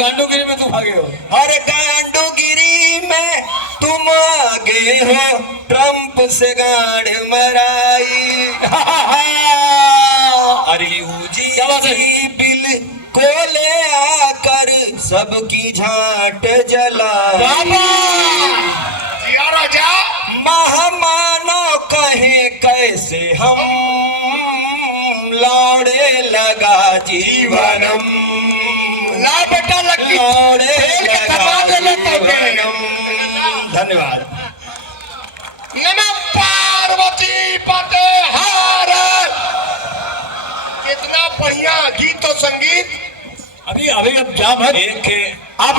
गांडूगिरी में तुम आगे हो, हर गांडूगिरी में तुम आगे हो, ट्रंप से गाड़ मराई, अरे यूजी बिल को ले आकर सबकी झांट जला, महामानव कहे कैसे हम, लौड़े लगा जीवनम, ला बेटा लगी, लौड़े लगा जीवनम। धन्यवाद। नमः पार्वती पते हार। कितना बढ़िया गीत और संगीत। अभी अभी अब क्या भर आप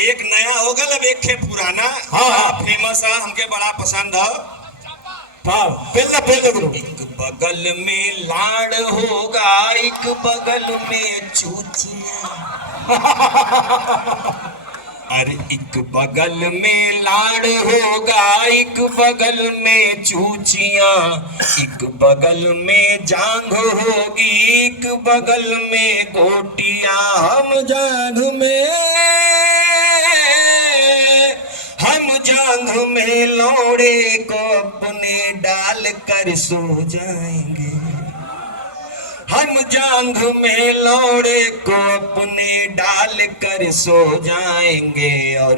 एक नया होगा लब एक थे पुराना, हाँ फेमस है, हमके बड़ा पसंद है। एक बगल में लाड़ होगा, एक बगल में चूचिया, अरे एक बगल में लाड़ होगा, एक बगल में चूचिया, एक बगल में जांघ होगी, एक बगल में गोटियां, हम जांघ में लौड़े को अपने डाल कर सो जाएंगे, हम जांघ में लौड़े को अपने डाल कर सो जाएंगे, और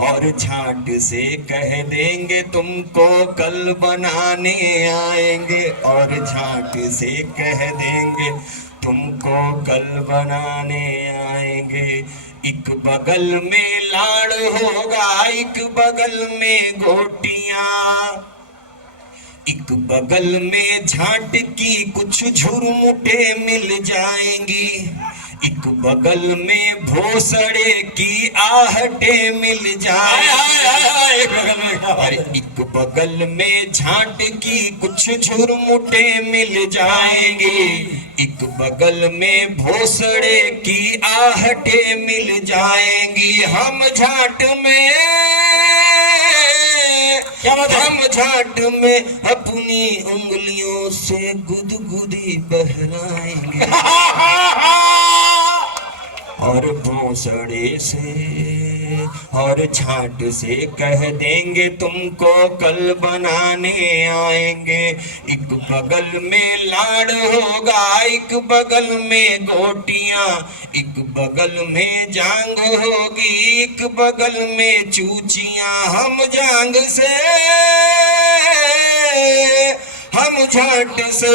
और झाट से कह देंगे तुमको कल बनाने आएंगे, और झाट से कह देंगे तुमको कल बनाने आएंगे। एक बगल में लाड़ होगा, एक बगल में गोटियां, एक बगल में झाट की कुछ झुरमुटे मिल जाएंगी, एक बगल में भोसड़े की आहटे मिल जाएंगी, और एक बगल में झाट की कुछ झुरमुटे मिल जाएंगी, एक बगल में भोसड़े की आहटे मिल जाएंगी। हम झाट में, हम झाट में अपनी उंगलियों से गुदगुदी बहराएंगे, और भोसड़े से और झाट से कह देंगे तुमको कल बनाने आएंगे। एक बगल में लाड़ होगा, एक बगल में गोटियां, एक बगल में जांग होगी, एक बगल में चूचियां। हम जांग से, हम झाट से,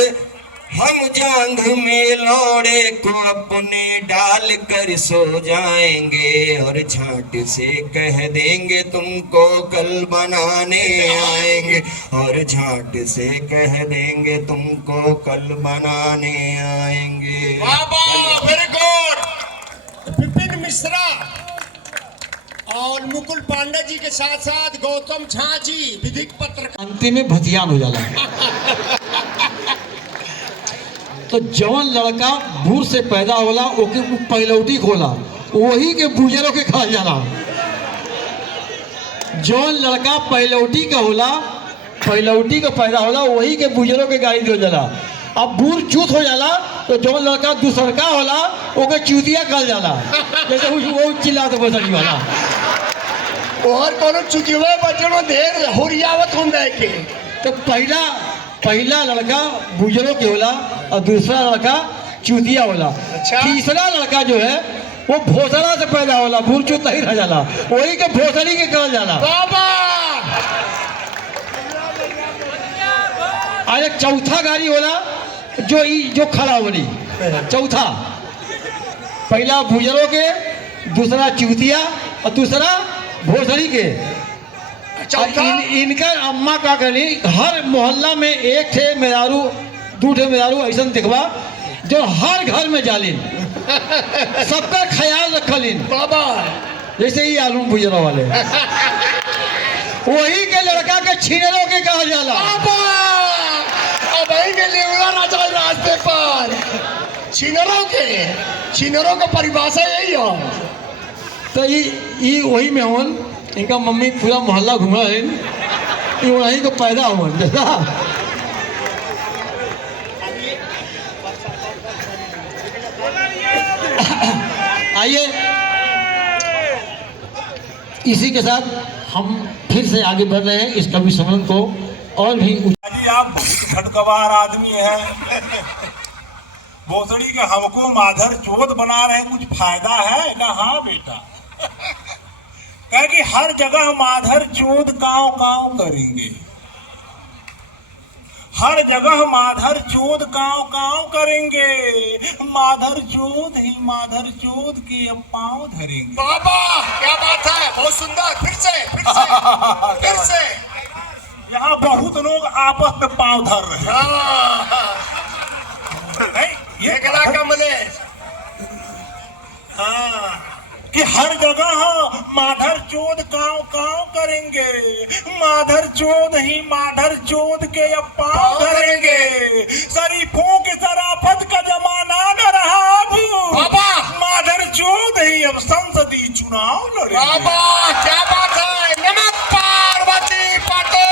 हम जांग में लौड़े को अपने डाल कर सो जाएंगे, और झाट से कह देंगे तुमको कल बनाने आएंगे, और झाट से कह देंगे तुमको कल बनाने आएंगे। Very good. विपिन मिश्रा और मुकुल पांडे जी के साथ साथ गौतम झा जी विधिक पत्रकार। अंतिम में भतियान हो जाला। तो जवन लड़का बूढ़ से पैदा होला ओके पहलौटी खोला, वही के बुजरों के खा जाला। जवन लड़का पहलौटी का होला, पहलौटी का पैदा होला, वही के बुजरों के गाड़ी दो जाला। अब बूढ़ चूत हो जाला तो जवन लड़का दूसरका होला ओके चूतिया कल जाला, जैसे वो चिल्ला तो बसड़ी वाला। और कोनो चुतिया बचनो देर होरियावत हम के। तो पहला लड़का बुजरों के होला और दूसरा लड़का चूतिया होला। अच्छा। तीसरा लड़का जो है वो भोसड़ा से पैदा होला, बूढ़ चूत नहीं रह जाला, वही के भोसड़ी के कहल जाला। बाबा और एक चौथा गाड़ी होला जो खड़ा होली। चौथा पहला बुजरों के, दूसरा चूतिया और तीसरा भोसड़ी के। इनका अम्मा का कहली हर मोहल्ला में एक थे मेहरारू, दू ठे मेहरारू ऐसा दिखवा जो हर घर में जालिन, सबका ख्याल रखलिन बाबा, जैसे ही आलू बुजरा वाले। वही के लड़का के छीनरों के कहा जाला। बाबा अब के लेवड़ा ना चल रास्ते पर छीनरों का परिभाषा यही हो। तो ये वही में होन, इनका मम्मी पूरा मोहल्ला घुमा है, ये वहीं को पैदा हुआ जैसा। आइए इसी के साथ हम फिर से आगे बढ़ रहे हैं इस कवि सम्मेलन को और भी। आप बहुत खटगवार आदमी है। भोसड़ी के हमको माधर चोद बना रहे, कुछ फायदा है? कहा हाँ बेटा, कहे कि हर जगह माधर चोद काव काव करेंगे, हर जगह माधर चोद काव काव करेंगे, माधर चोद ही माधर चोद के अब पांव धरेंगे। बाबा क्या बात है, बहुत सुंदर। फिर से यहाँ बहुत लोग आपस में पांव धर रहे हैं। ये गला कमले। हाँ, कि हर जगह माधर चोद काव काव करेंगे, माधर चोद ही माधर चोद के अब पांव धरेंगे। शरीफों की शराफत का जमाना न रहा अब, बाबा माधर चोद ही अब संसदीय चुनाव लड़ेंगे। बाबा क्या बात है। नमक पार्वती पाटे।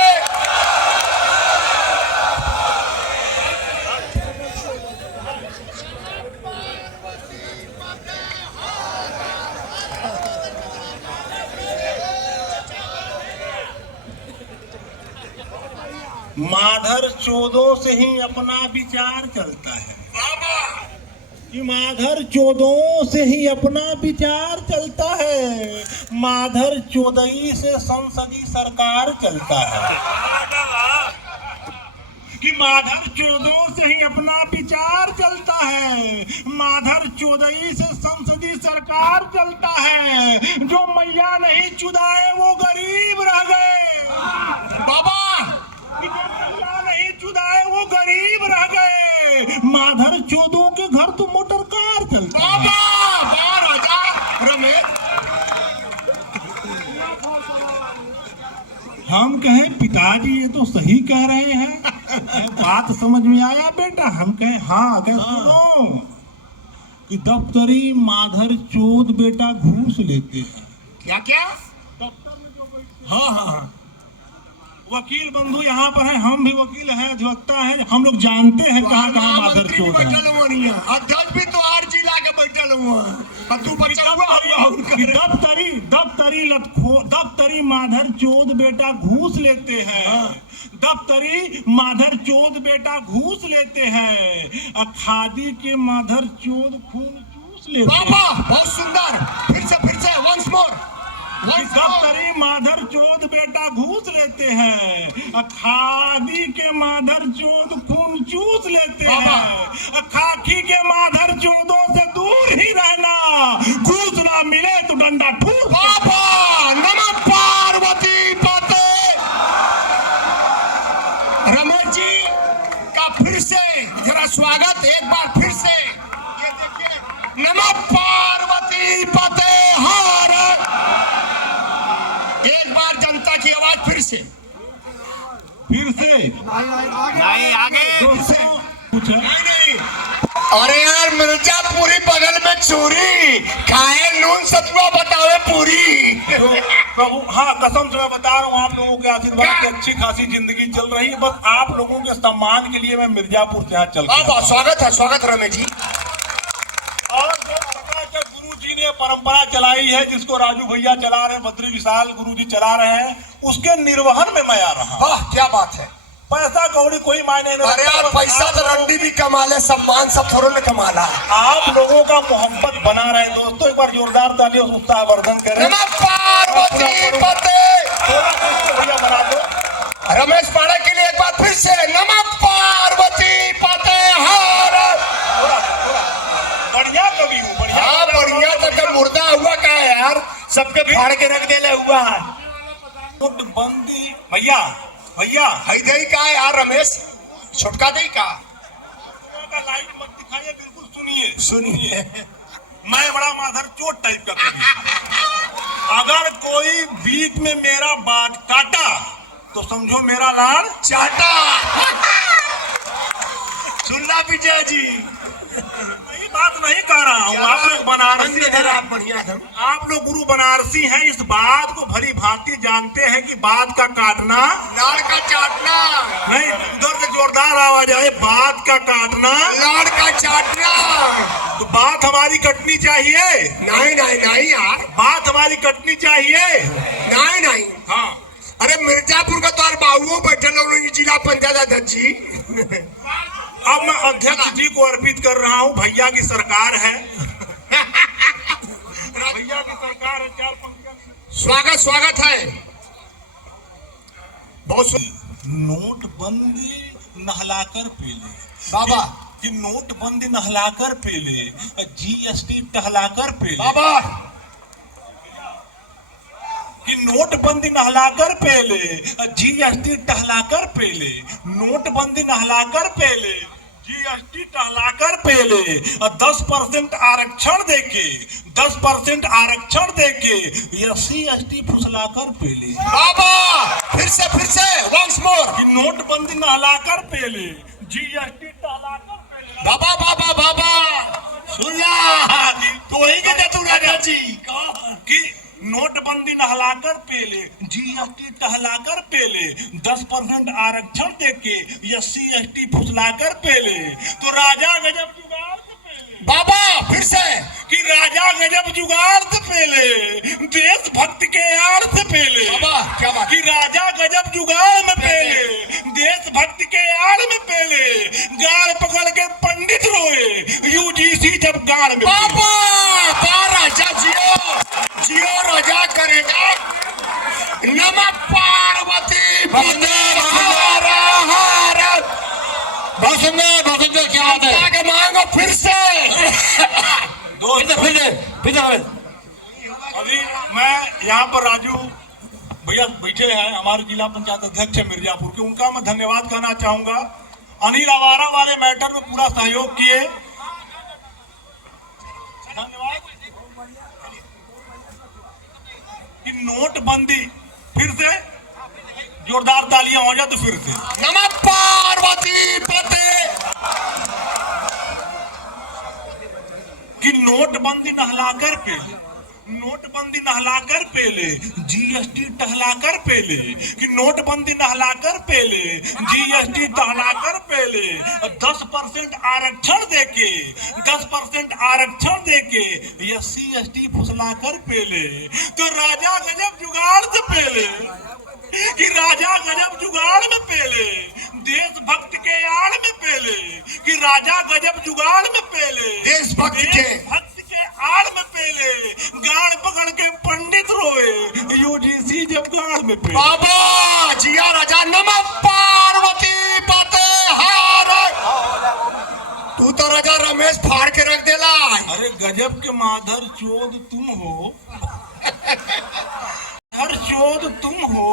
माधर चोदों से ही अपना विचार चलता है। कि माधर चौदों से ही अपना विचार चलता है, माधर चौदही से संसदीय सरकार चलता है। कि माधर चौदों से ही अपना विचार चलता है, माधर चौदही से संसदीय सरकार चलता है। जो मैया नहीं चुदाए वो गरीब रह गए बाबा, जो मैया नहीं चुदाए वो गरीब रह गए। माधर चौदों के घर तो मोटर कार चलता बाबा। रमेश, हम कहें पिताजी ये तो सही कह रहे हैं, बात समझ में आया बेटा? हम कहें हाँ, कह सुनो कि दफ्तरी माधर चोद बेटा घूस लेते हैं। क्या क्या? दफ्तर में जो बैठे, हाँ, वकील बंधु यहाँ पर है, हम भी वकील हैं, अधिवक्ता हैं, हम लोग जानते हैं कहाँ कहाँ माधर चोद है। अध्यक्ष भी तो आर जिला के बैठल हुआ, दफ्तरी माधर चोद बेटा घूस लेते हैं, दफ्तरी माधर चोद बेटा घूस लेते हैं, खादी के माधर चोद खून चूस लेते हैं। बहुत सुंदर, फिर से वंस मोर। दफ्तरी माधर चोद बेटा घूस लेते हैं, खादी के माधर चोद खून चूस लेते हैं, खाकी के माधर चोदों से दूर ही रहना, घूस ना मिले तो डंडा ठूस। बाबा नमः पार्वती पते। रमेश जी का फिर से जरा स्वागत, एक बार फिर से ये देखिए, नमः पार्वती पते हर। एक बार जनता की आवाज फिर से नहीं आगे नहीं। अरे यार मिर्जापुरी बगल में चोरी खाए, नून सतुआ बतावे पूरी। प्रभु हाँ, कसम से मैं बता रहा हूँ, आप लोगों के आशीर्वाद से अच्छी खासी जिंदगी चल रही है। बस आप लोगों के सम्मान के लिए मैं मिर्जापुर से यहाँ चल रहा हूँ। स्वागत रमेश जी। और गुरु जी ने परंपरा चलाई है, जिसको राजू भैया चला रहे हैं, बद्री विशाल गुरु जी चला रहे हैं, उसके निर्वहन में मैं आ रहा हूँ। वाह क्या बात है। पैसा कौड़ी कोई मायने नहीं। अरे यार पैसा तो रंडी भी कमा ले, सम्मान सब थोड़ा न कमा ला। आप लोगों का मोहब्बत बना रहे दोस्तों, एक बार जोरदार ताली और उत्साहवर्धन करें। भैया बना दो रमेश पाड़े के लिए एक बार फिर से नमः पार्वती पते हर। बढ़िया कवि हूँ, बढ़िया तक मुर्दा हुआ का है यार, सबके फाड़ के रख देले हुआ है। नोटबंदी भैया है दे का यार रमेश, छोटका दे का लाइट मत दिखाइए, बिल्कुल सुनिए। मैं बड़ा माधर चोट टाइप का कवि। अगर कोई बीच में मेरा बात काटा तो समझो मेरा लाड़ चाटा। सुनना विजय जी, बात नहीं कह रहा हूँ, आप लोग बनारसी हैं, आप लोग गुरु बनारसी हैं, इस बात को भली भांति जानते हैं कि बात का काटना लाड़ का चाटना नहीं। उधर से जोरदार आवाज आए, बात का काटना लाड़ का चाटना। तो बात हमारी कटनी चाहिए। नहीं यार, बात हमारी कटनी चाहिए। नहीं हाँ। अरे मिर्जापुर का तो बाबू बैठे जिला पंचायत अध्यक्ष जी। अब मैं अध्यक्ष जी को अर्पित कर रहा हूँ, भैया की सरकार है। भैया की सरकार है, 4 पंक्तियां। स्वागत है। बहुत नोटबंदी नहलाकर पेले बाबा, कि नोटबंदी नहलाकर पेले, जीएसटी टहलाकर पेले बाबा, कि नोटबंदी नहलाकर पेले, जीएसटी टहलाकर पेले, नोटबंदी नहलाकर पेले, जीएसटी टहलाकर पेले, 10% आरक्षण देके 10% आरक्षण देके SC/ST फुसलाकर पेले बाबा। फिर से वंस मोर, कि नोटबंदी नहलाकर पेले, जीएसटी टहलाकर पेले बाबा। सुनला तो ही के तू राजा जी कि नोटबंदी नहलाकर पेले, जीएसटी टहलाकर पेले, 10% आरक्षण देके SC/ST फुसलाकर पेले, तो राजा गजब जुगाड़ से पेले बाबा। फिर से कि राजा गजब जुगाड़ से पेले, देशभक्त के आड़ से पेले बाबा। क्या बात, कि राजा गजब जुगाड़ में पेले, देशभक्त के आड़ में पेले, गाड़ पकड़ के पंडित रोए, UGC जब गाड़ में बाबा राजा जियो जियो राजा करेगा। नमः पार्वती पते हर हर। भसंगे क्या बात है? आगे मांगो फिर से। फिर अभी मैं यहाँ पर राजू भैया बैठे हैं, हमारे जिला पंचायत अध्यक्ष है मिर्जापुर के, उनका मैं धन्यवाद करना चाहूंगा। अनिल आवारा वाले मैटर में पूरा सहयोग किए, धन्यवाद। कि नोटबंदी फिर से जोरदार तालियां हो जाए तो फिर से नमः पार्वती पते। कि नोटबंदी नहलाकर पेले, जीएसटी टहलाकर पेले, कि नोटबंदी नहलाकर पेले, जीएसटी टहलाकर पेले, 10% आरक्षण देके 10% आरक्षण देके एससी एसटी फुसलाकर पेले। तो राजा गजब जुगाड़ से पेले, कि राजा गजब जुगाड़ में पेले, देशभक्त के आड़ में पेले, कि राजा गजब जुगाड़ में पेले, देशभक्त के आड़ में पेले, गाड़ पकड़ के पंडित रोए, यूजीसी जब गाड़ में पेले। बाबा जिया राजा नमः पार्वती पते हर। तू तो राजा रमेश फाड़ के रख देला। अरे गजब के माधर चोद तुम हो, हर चोद तुम हो,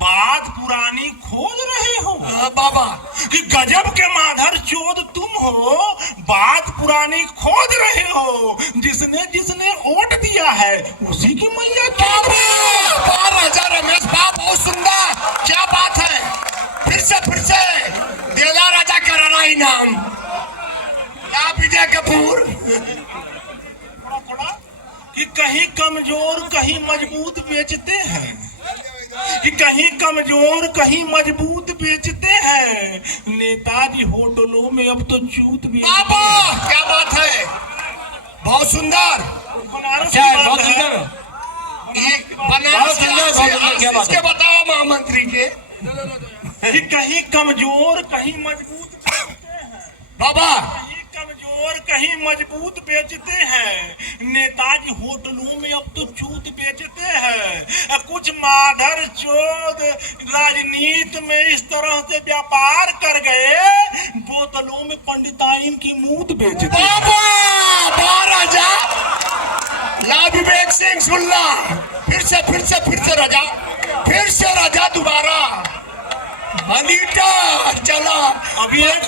बात पुरानी खोज रहे हो। बाबा कि गजब के माधर चोद तुम हो, बात पुरानी खोज रहे हो, जिसने जिसने वोट दिया है उसी की मैया। बाबा राजा रमेश बाबा बहुत सुंदर, क्या बात है। फिर से देला राजा कराना इनाम। क्या विजय कपूर। थोड़ा कि कहीं कमजोर कहीं मजबूत बेचते हैं, कि कहीं कमजोर कहीं मजबूत बेचते हैं, नेताजी होटलों में अब तो चूत भी। बाबा क्या बात है, बहुत सुंदर। बनारस क्या की है? बात बहुत है। सुंदर। बनारस क्या बात है? के बताओ महामंत्री के। कि कहीं कमजोर कहीं मजबूत बेचते हैं, बाबा कहीं कमजोर कहीं मजबूत बेचते हैं, नेताजी होटलों में अब तो चूत बेचते हैं। कुछ माधर चोद राजनीति में इस तरह से व्यापार कर गए, बोतलों में पंडिताइन की मूत बेचते हैं। बाबा राजा ला विवेक सिंह सुन ला। फिर से राजा, फिर से राजा दोबारा चला। अभी एक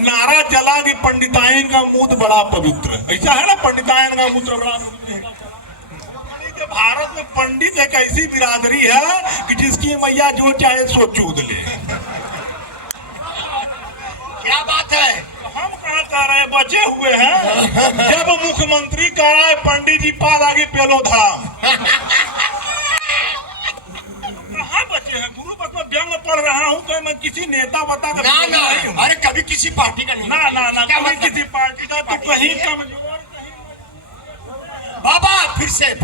नारा चला कि पंडिताइन का मूत बड़ा पवित्र है, ऐसा है ना, पंडिताइन का मूत्र बड़ा पवित्र है। भारत में पंडित एक ऐसी बिरादरी है कि जिसकी मैया जो चाहे सो चूद ले। क्या बात है। हम कहाँ कह रहे हैं, बचे हुए हैं। जब मुख्यमंत्री कह रहा है पंडित जी पाद आगे पेलो धाम, कहाँ बचे हैं। गुरु बस में व्यंग पढ़ रहा हूँ कि मैं किसी नेता बता कर ना अरे कभी किसी पार्टी का नहीं। ना कभी किसी पार्टी का तो कहीं कमजोर बाबा फिर से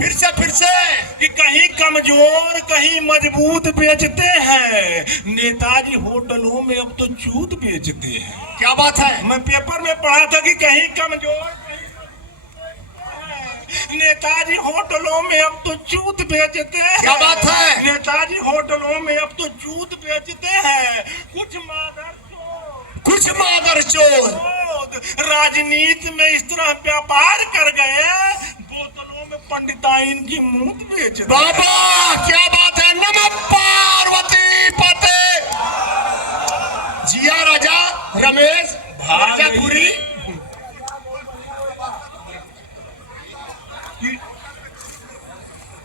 कि कहीं कमजोर कहीं मजबूत बेचते हैं, नेताजी होटलों में अब तो चूत बेचते हैं। क्या बात है। मैं पेपर में पढ़ा था कि कहीं कमजोर नेताजी होटलों में अब तो चूत बेचते हैं। क्या बात है। नेताजी होटलों में अब तो चूत बेचते हैं। कुछ मादर चोर राजनीति में इस तरह व्यापार कर गए, बोतलों में पंडिताइन की मूत बेच। बाबा क्या बात है। नमः पार्वती पते जिया राजा रमेश मिर्जापुरी।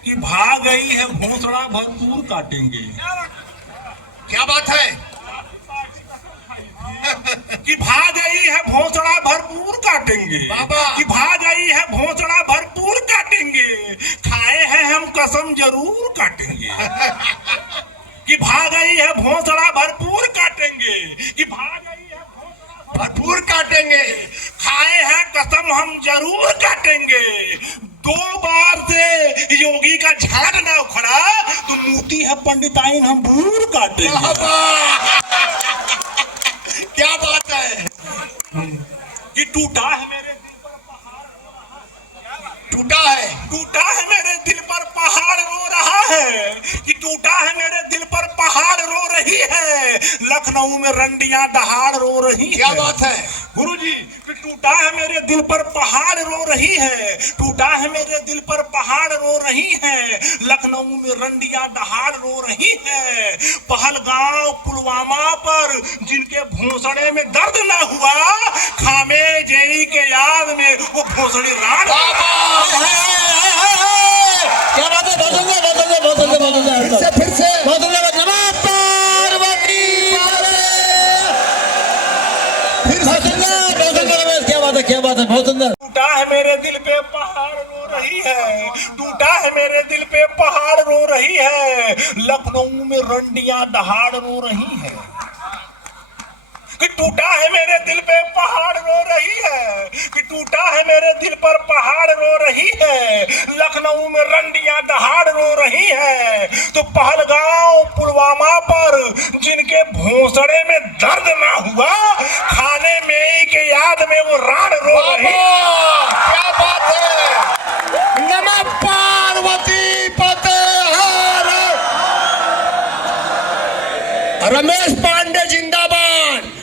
कि भाग गई है भोसड़ा भरपूर काटेंगे। क्या बात है। कि भाग गई है भोसड़ा भरपूर काटेंगे। बाबा कि भाग गई है भोसड़ा भरपूर काटेंगे, खाए हैं हम कसम जरूर काटेंगे। कि भाग गई है भोसड़ा भरपूर काटेंगे, कि भाग गई है भरपूर काटेंगे, खाए हैं कसम हम जरूर काटेंगे। 2 बार से योगी का झाड़ ना उखड़ा तो मूती है पंडिताइन हम भूर काटेंगे। क्या बात है। कि टूटा है मेरे दिल पर पहाड़ टूटा है। टूटा है मेरे दिल पर पहाड़ रो रहा है कि टूटा है मेरे दिल पर पहाड़ रो रही है, लखनऊ में रंडियां दहाड़ रो रही है। क्या बात है गुरुजी कि टूटा है मेरे दिल पर पहाड़ रो रही है, टूटा है मेरे दिल पर पहाड़ रो रही है, लखनऊ में रंडियां दहाड़ रो रही है। पहलगांव पुलवामा पर जिनके भोसड़े में दर्द न हुआ, खामे जेई के याद में वो भोसड़ी रात। क्या बात है, बहुत सुंदर, बहुत सुंदर, बहुत सुंदर, बहुत सुंदर, फिर से बहुत सुंदर। नमः पार्वती बहुत सुंदर, बहुत सुंदर रमेश, क्या बात है, क्या बात है, बहुत सुंदर। टूटा है मेरे दिल पे पहाड़ रो रही है, टूटा है मेरे दिल पे पहाड़ रो रही है, लखनऊ में रंडियां दहाड़ रो रही है। कि टूटा है मेरे दिल पे पहाड़ रो रही है, कि टूटा है मेरे दिल पर पहाड़ रो रही है, लखनऊ में रंडियां दहाड़ रो रही है। तो पहलगांव पुलवामा पर जिनके भोसड़े में दर्द ना हुआ, खाने में के याद में वो राण रो रही है। क्या बात है। नमः पार्वती पते हर। रमेश पांडे जिंदाबाद।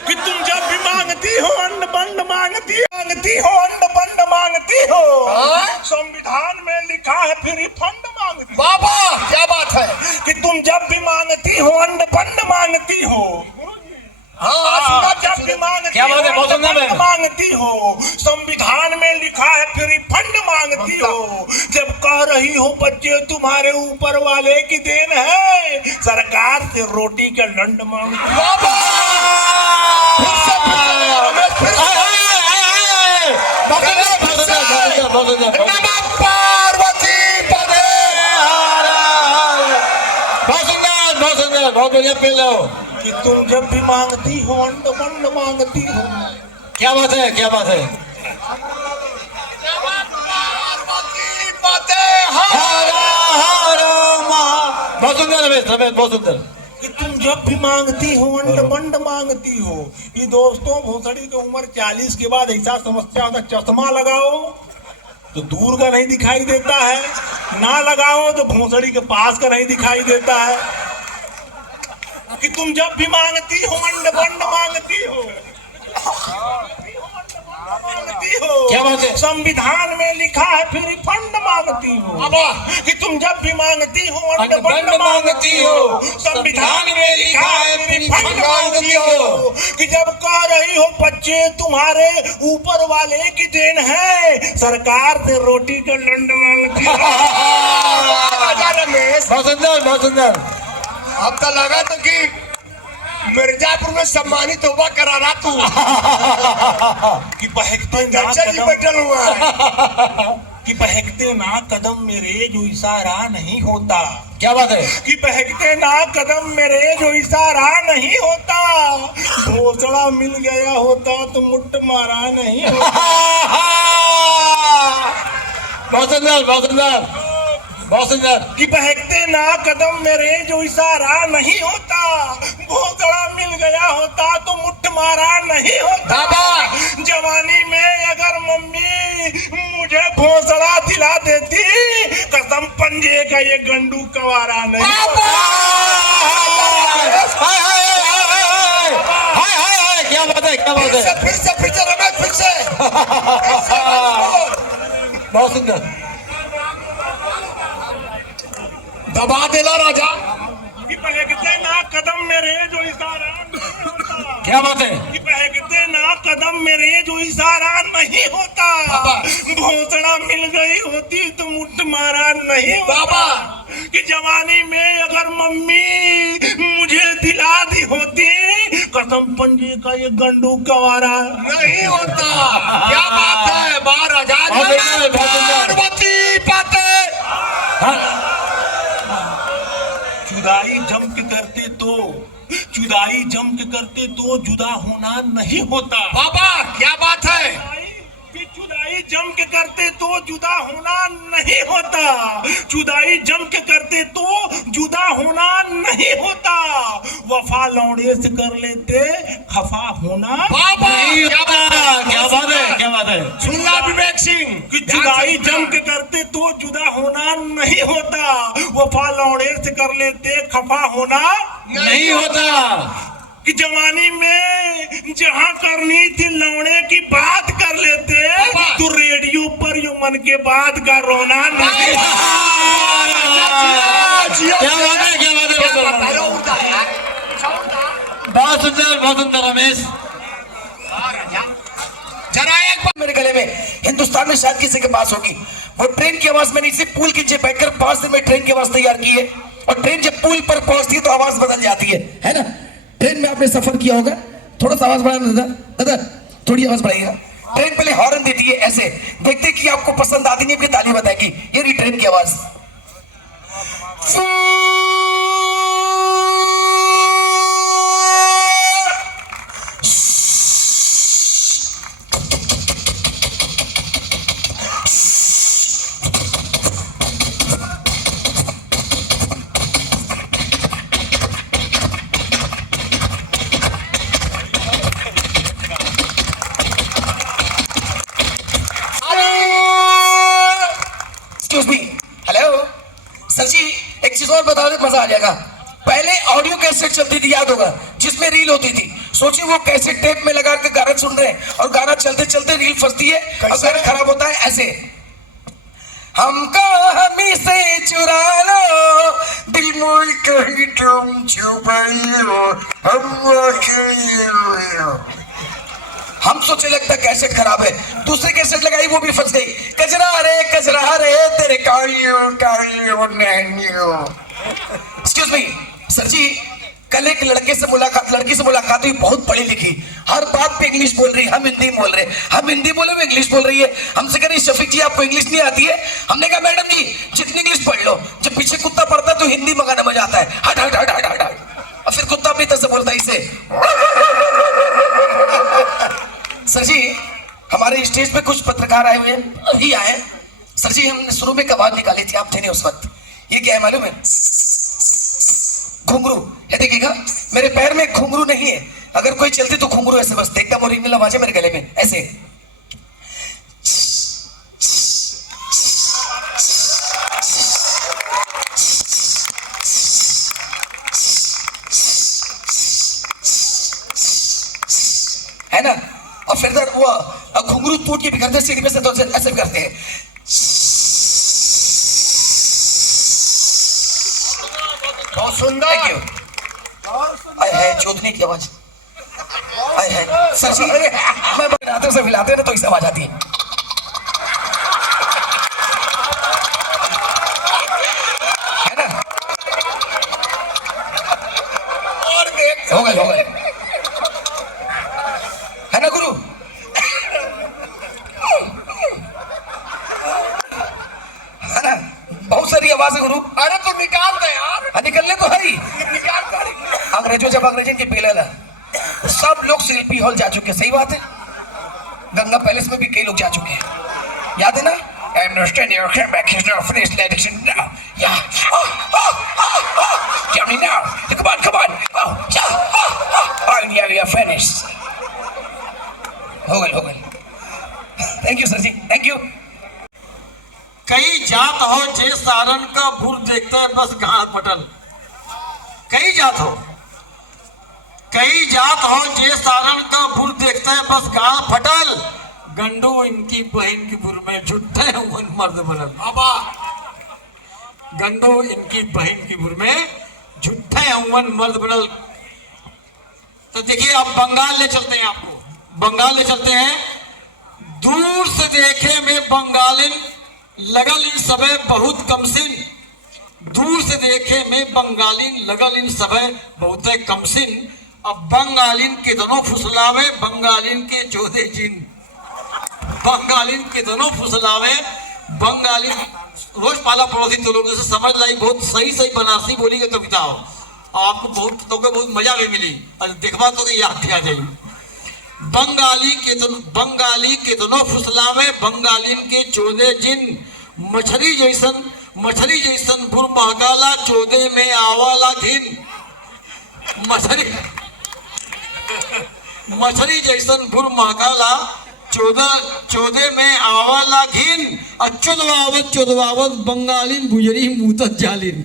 कि तुम जब भी मांगती हो अंड बंड मांगती हो अंड बंड मांगती हो, हाँ? संविधान में लिखा है फ्री फंड मांगती हो। बाबा क्या बात है। कि तुम जब भी मांगती हो अंड बंड मांगती हो, हाँ जब भी मांगती क्या बात है, बहुत सुंदर हो है। मांगती हो, संविधान में लिखा है फ्री फंड मांगती हो। जब कह रही हो बच्चे तुम्हारे ऊपर वाले की देन है, सरकार से रोटी का दंड मांगती हो। बाबा नमः पार्वती पते बहुत सुंदर, बहुत बढ़िया पेल लो। कि तुम जब भी मांगती हो अंड बंड मांगती हो। क्या बात है, क्या बात है। पार्वती पते हर। बहुत सुंदर रमेश, रमेश बहुत सुंदर। कि तुम जब भी मांगती हो अंड बंड मांगती हो। ये दोस्तों भोसड़ी की उम्र 40 के बाद ऐसा समस्या होता, चश्मा लगाओ तो दूर का नहीं दिखाई देता है, ना लगाओ तो भोसड़ी के पास का नहीं दिखाई देता है। कि तुम जब भी मांगती हो अंड बंड मांगती हो, मांगती हो। क्या बात है। संविधान में लिखा है फिर फंड मांगती हो। कि तुम जब भी मांगती हो अंड बंड मांगती हो, संविधान में लिखा है फिर फंड मांगती हो। कि जब कह रही हो बच्चे तुम्हारे ऊपर वाले की देन है, सरकार से रोटी का दंड मांगती हो। रमेश बहुत सुंदर, बहुत सुंदर। अब तो लगा तो कि मिर्जापुर में सम्मानित होगा करारा तू। कि बहकते ना गंजा जी कदम, बैठल हुआ है। कि बहकते ना कदम मेरे जो इशारा नहीं होता। क्या बात है। कि बहकते ना कदम मेरे जो इशारा नहीं होता, भोसड़ा मिल गया होता तो मुट्ठ मारा नहीं होता। बहुत सुंदर, बहुत सुंदर, बहुत सुंदर। कि बहकते ना कदम मेरे जो इशारा नहीं होता, भोसड़ा मिल गया होता तो मुट्ठ मारा नहीं होता। जवानी में अगर मम्मी मुझे भोसड़ा दिला देती, कसम पंजे का ये गंडू कवारा नहीं होता। क्या बात है, क्या बात है। फिर से रमेश फिर से बहुत सुंदर। दबा देला राजा। कि बहकते ना कदम मेरे जो इशारा नहीं होता। क्या बात है। कि बहकते ना कदम मेरे जो इशारा नहीं होता, भोसड़ा मिल गई होती तो मुट्ठ मारा नहीं होता। कि जवानी में अगर मम्मी मुझे दिला दी होती, कसम पंजे का ये गंडू गवारा नहीं होता। क्या बात है महाराजा। पार्वती पते जुदाई जम के करते तो, जुदाई जम के करते तो जुदा होना नहीं होता। बाबा क्या बात है। कि जुदाई जम के करते तो जुदा होना नहीं होता, जुदाई जम के करते तो जुदा होना नहीं होता। वफा लौड़े से कर लेते, खफा होना बाबा क्या बात है, क्या बात है। सुनला विवेक सिंह। कि जुदाई जम के करते तो जुदा होना नहीं होता, वफा लौड़े से कर लेते खफा होना नहीं होता। कि जवानी में जहाँ करनी थी लौड़े की बात कर लेते, तो रेडियो पर यो मन के बात का रोना नहीं। क्या बात है, क्या बात है, बहुत सुंदर रमेश। जरा एक बार मेरे गले में हिंदुस्तान में शायद किसी के पास होगी वो ट्रेन की आवाज। मैंने इसे पुल के नीचे बैठकर 5 दिन में ट्रेन की आवाज तैयार की है, और ट्रेन जब पुल पर पहुंचती है तो आवाज बदल जाती है ना। ट्रेन में आपने सफर किया होगा, थोड़ा सा आवाज बढ़ाना दादा, थोड़ी आवाज बढ़ाइएगा। ट्रेन पहले हॉर्न देती है ऐसे, देखते कि आपको पसंद आती नहीं, आपकी ताली बताएगी। ये रही ट्रेन की आवाज। हेलो सर जी, एक चीज और बता दे, मजा आ जाएगा। पहले ऑडियो कैसेट चलती थी, याद होगा, जिसमें रील होती थी। सोचिए वो कैसेट टेप में लगा के गाना सुन रहे हैं, और गाना चलते चलते रील फंसती है और गाना खराब होता है ऐसे। हमको हमी से चुरा लो, दिल मोड़ कहीं तुम छुपा लो, हम सोचे लगता कैसेट खराब है, दूसरे कैसेट लगाई वो भी फंस गई। कजरा रे तेरे एक्सक्यूज मी सर जी, कल एक लड़की से मुलाकात हुई, बहुत पढ़ी लिखी, हर बात पे इंग्लिश बोल रही है। हम हिंदी बोल रहे, हम हिंदी बोले वो इंग्लिश बोल रही है। हमसे कह रही शफीक जी आपको इंग्लिश नहीं आती है? हमने कहा मैडम जी जितनी इंग्लिश पढ़ लो, जब पीछे कुत्ता पड़ता है तो हिंदी मंगाना मजा आता है। हट हट हट हट हट हट। और फिर कुत्ता अपनी तरह से बोलता है इसे। सर जी हमारे स्टेज पे कुछ पत्रकार आए हुए हैं, अभी आए। सर जी हमने शुरू में आवाज निकाली थी, आप थे नहीं उस वक्त। ये क्या है मालूम है? घुंघरू। ये देखिएगा मेरे पैर में घुंघरू नहीं है, अगर कोई चलती तो घुंघरू ऐसे बस, एकदम ओरिजिनल आवाज है मेरे गले में ऐसे। है ना? और फिर वो घुंघरू टूट के भी करते, सीढ़ी पे से तो ऐसे भी करते हैं। बहुत सुंदर। आय है चोदने की आवाज। आय है सर जी, मैं बनाते से हिलाते ना तो इस आवाज आती है। है ना? और देख हो गए है ना गुरु? है ना? बहुत सारी आवाज है गुरु। अरे तू निकाल दे यार। निकलने तो है ही। निकाल कर। अंग्रेजों जब अंग्रेजों की पेला सब लोग शिल्पी हॉल जा चुके हैं, सही बात है। गंगा पैलेस में भी कई लोग जा चुके हैं, याद है ना? I understand your comeback is now finished, ladies and now. Yeah. Tell me now. Come on. Oh, yeah. Oh, yeah, we are finished. हो गए। Thank you sir ji, thank you. कई जात हो जे सारन का भूल देखता है बस गांठ पटल। कई जात हो जे सारन का भूल देखता है बस गांठ फटल। गंडू इनकी बहन की बुर में झुट्ठे मर्द बनल। गंडू इनकी बहन की बुर में झुट्ठे मर्द बनल। तो देखिए अब बंगाल ले चलते हैं, आपको बंगाल ले चलते हैं। दूर से देखे में बंगालिन लगल इन सबे बहुत कमसिन। दूर से देखे में बंगालिन लगल इन सबे बहुत कमसिन। अब बंगालिन के दोनों फुसलावे बंगालिन के चौदे जिन। बंगालिन के दोनों फुसलावे बंगालिन। रोज पाला पड़ोसी तो लोगों से समझ लाई, बहुत सही बनारसी बोली की कविता हो, आपको बहुत मजा भी मिली और देखवा तो याद आ जाएगी। बंगाली के दोनों फुसलावे बंगालिन के चौदे जिन। मछली जैसन भुर महकाला चौदे में आवाला घिन। मछली जैसन भुर महकाला चौदह में आवाला घिन और चौदवावत बंगालीन बुजरी मुतत जालिन।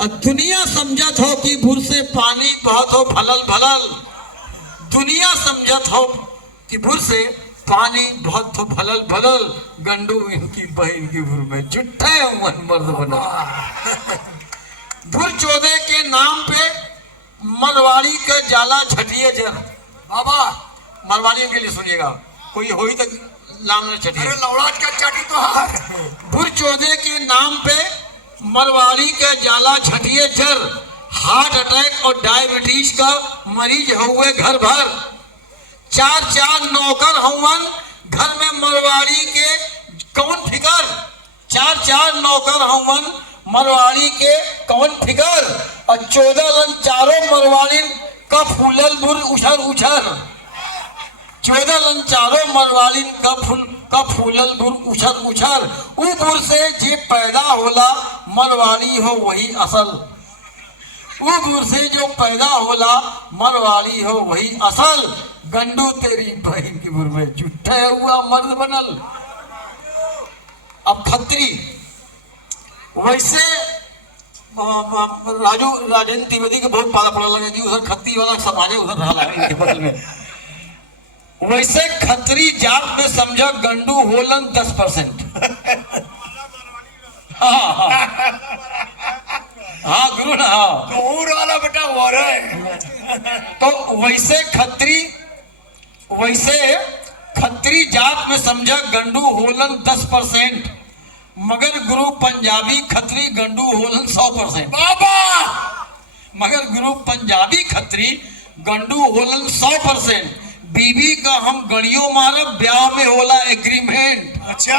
और दुनिया समझत हो कि भूर से पानी बहुत हो भलल भलल, दुनिया समझत हो कि भूर से पानी बहुत हो भलल भलल, गंडू इनकी बहन की भूर में जुट्ठे मन मर्द बना। भूर 14 के नाम पे मरवाड़ी का जाला छटिए जर बाबा, मरवाड़ियों के लिए सुनिएगा, कोई होई तक नाम न छटिए, लौड़ाट का चाटी तो हार। भूर 14 के नाम पे मरवाड़ी का जाला छटिए जर, हार्ट अटैक और डायबिटीज का मरीज हुए घर भर, 4 नौकर हवन घर में मरवाड़ी के कौन फिकर, 4 नौकर हवन मरवाड़ी के कौन फिकर, और 14 चारों मरवाड़ी का फूलल बुर उछर उछर, 14 चारों मरवाड़ी का फूलल बुर उछर उछर। उ बुर से जे पैदा होला मरवाड़ी हो वही असल, उ बुर से जो पैदा होला मरवाड़ी हो वही असल, गंडू तेरी बहन की बुर में जुट्ठा हुआ मर्द बनल। अब खत्री वैसे राजेंद्र त्रिवेदी के बहुत पाला पड़ा लगे कि उधर खत्री वाला समाजे उधर रहा इनके बगल में। वैसे खत्री जात में समझा गंडू होलन 10%। हाँ गुरु ना, हाँ वाला बेटा हो रहा। तो वैसे खत्री जात में समझा गंडू होलन 10%, मगर गुरु पंजाबी खत्री गंडू होलन 100%। बाबा मगर गुरु पंजाबी खत्री गंडू होलन 100%। बीबी का हम गड़ियों मारब, ब्याह में होला एग्रीमेंट। अच्छा,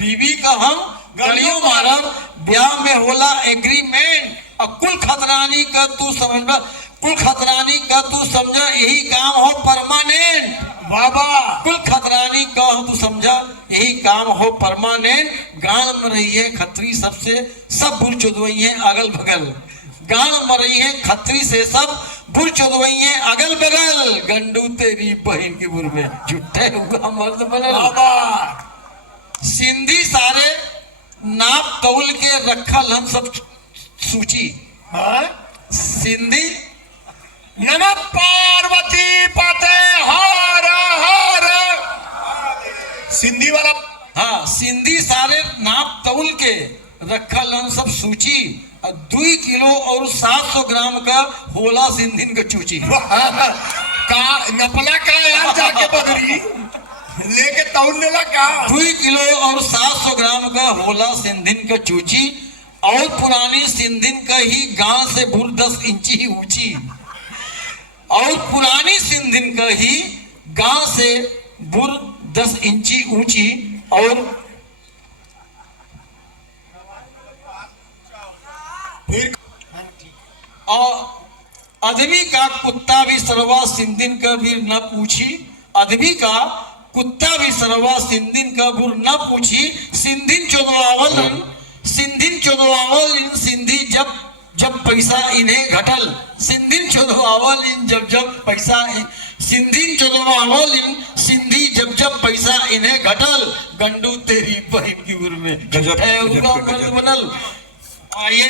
बीबी का हम गड़ियों मारब, ब्याह में होला एग्रीमेंट। और कुल खतरानी का तू समझ, कुल खतरानी का तू समझा यही काम हो परमानेंट। बाबा कुल खतरानी का हो तू समझा यही काम हो परमानेंट। गांव में रही है खत्री सबसे, सब बुर चुदवई है अगल बगल, गांव में रही है खत्री से सब बुर चुदवई है अगल बगल, गंडू तेरी बहन की बुर में जुट्ठे हुआ मर्द बनल। सिंधी सारे नाप तौल के रखल हम सब सूची। सिंधी नमः पार्वती पते हर हर, सिंधी वाला। हाँ, सिंधी सारे नाप तौल के रखल हम सब सूची। 2 किलो और 700 ग्राम का होला सिंधिन का चूची। का नपला का यार जाके बदरी लेके तौलने लगा। 2 किलो और 700 ग्राम का होला सिंधिन का चूची, और पुरानी सिंधिन का ही गांव से बुर 10 इंची ऊंची, और पुरानी सिंधिन का ही गांव से बुर 10 इंची ऊंची। और फिर आदमी का कुत्ता भी सरवा सिंधिन का भी न पूछी, आदमी का कुत्ता भी सरवा सिंधिन का बुर न पूछी। सिंधिन चौदवावल इन सिंधी जब पैसा इन्हें घटल, सिंधिन चौदवावल इन जब पैसा, सिंधिन चौदवावल इन सिंधी जब पैसा इन्हें घटल, गंडू तेरी बहन की बुर में बनल। आइए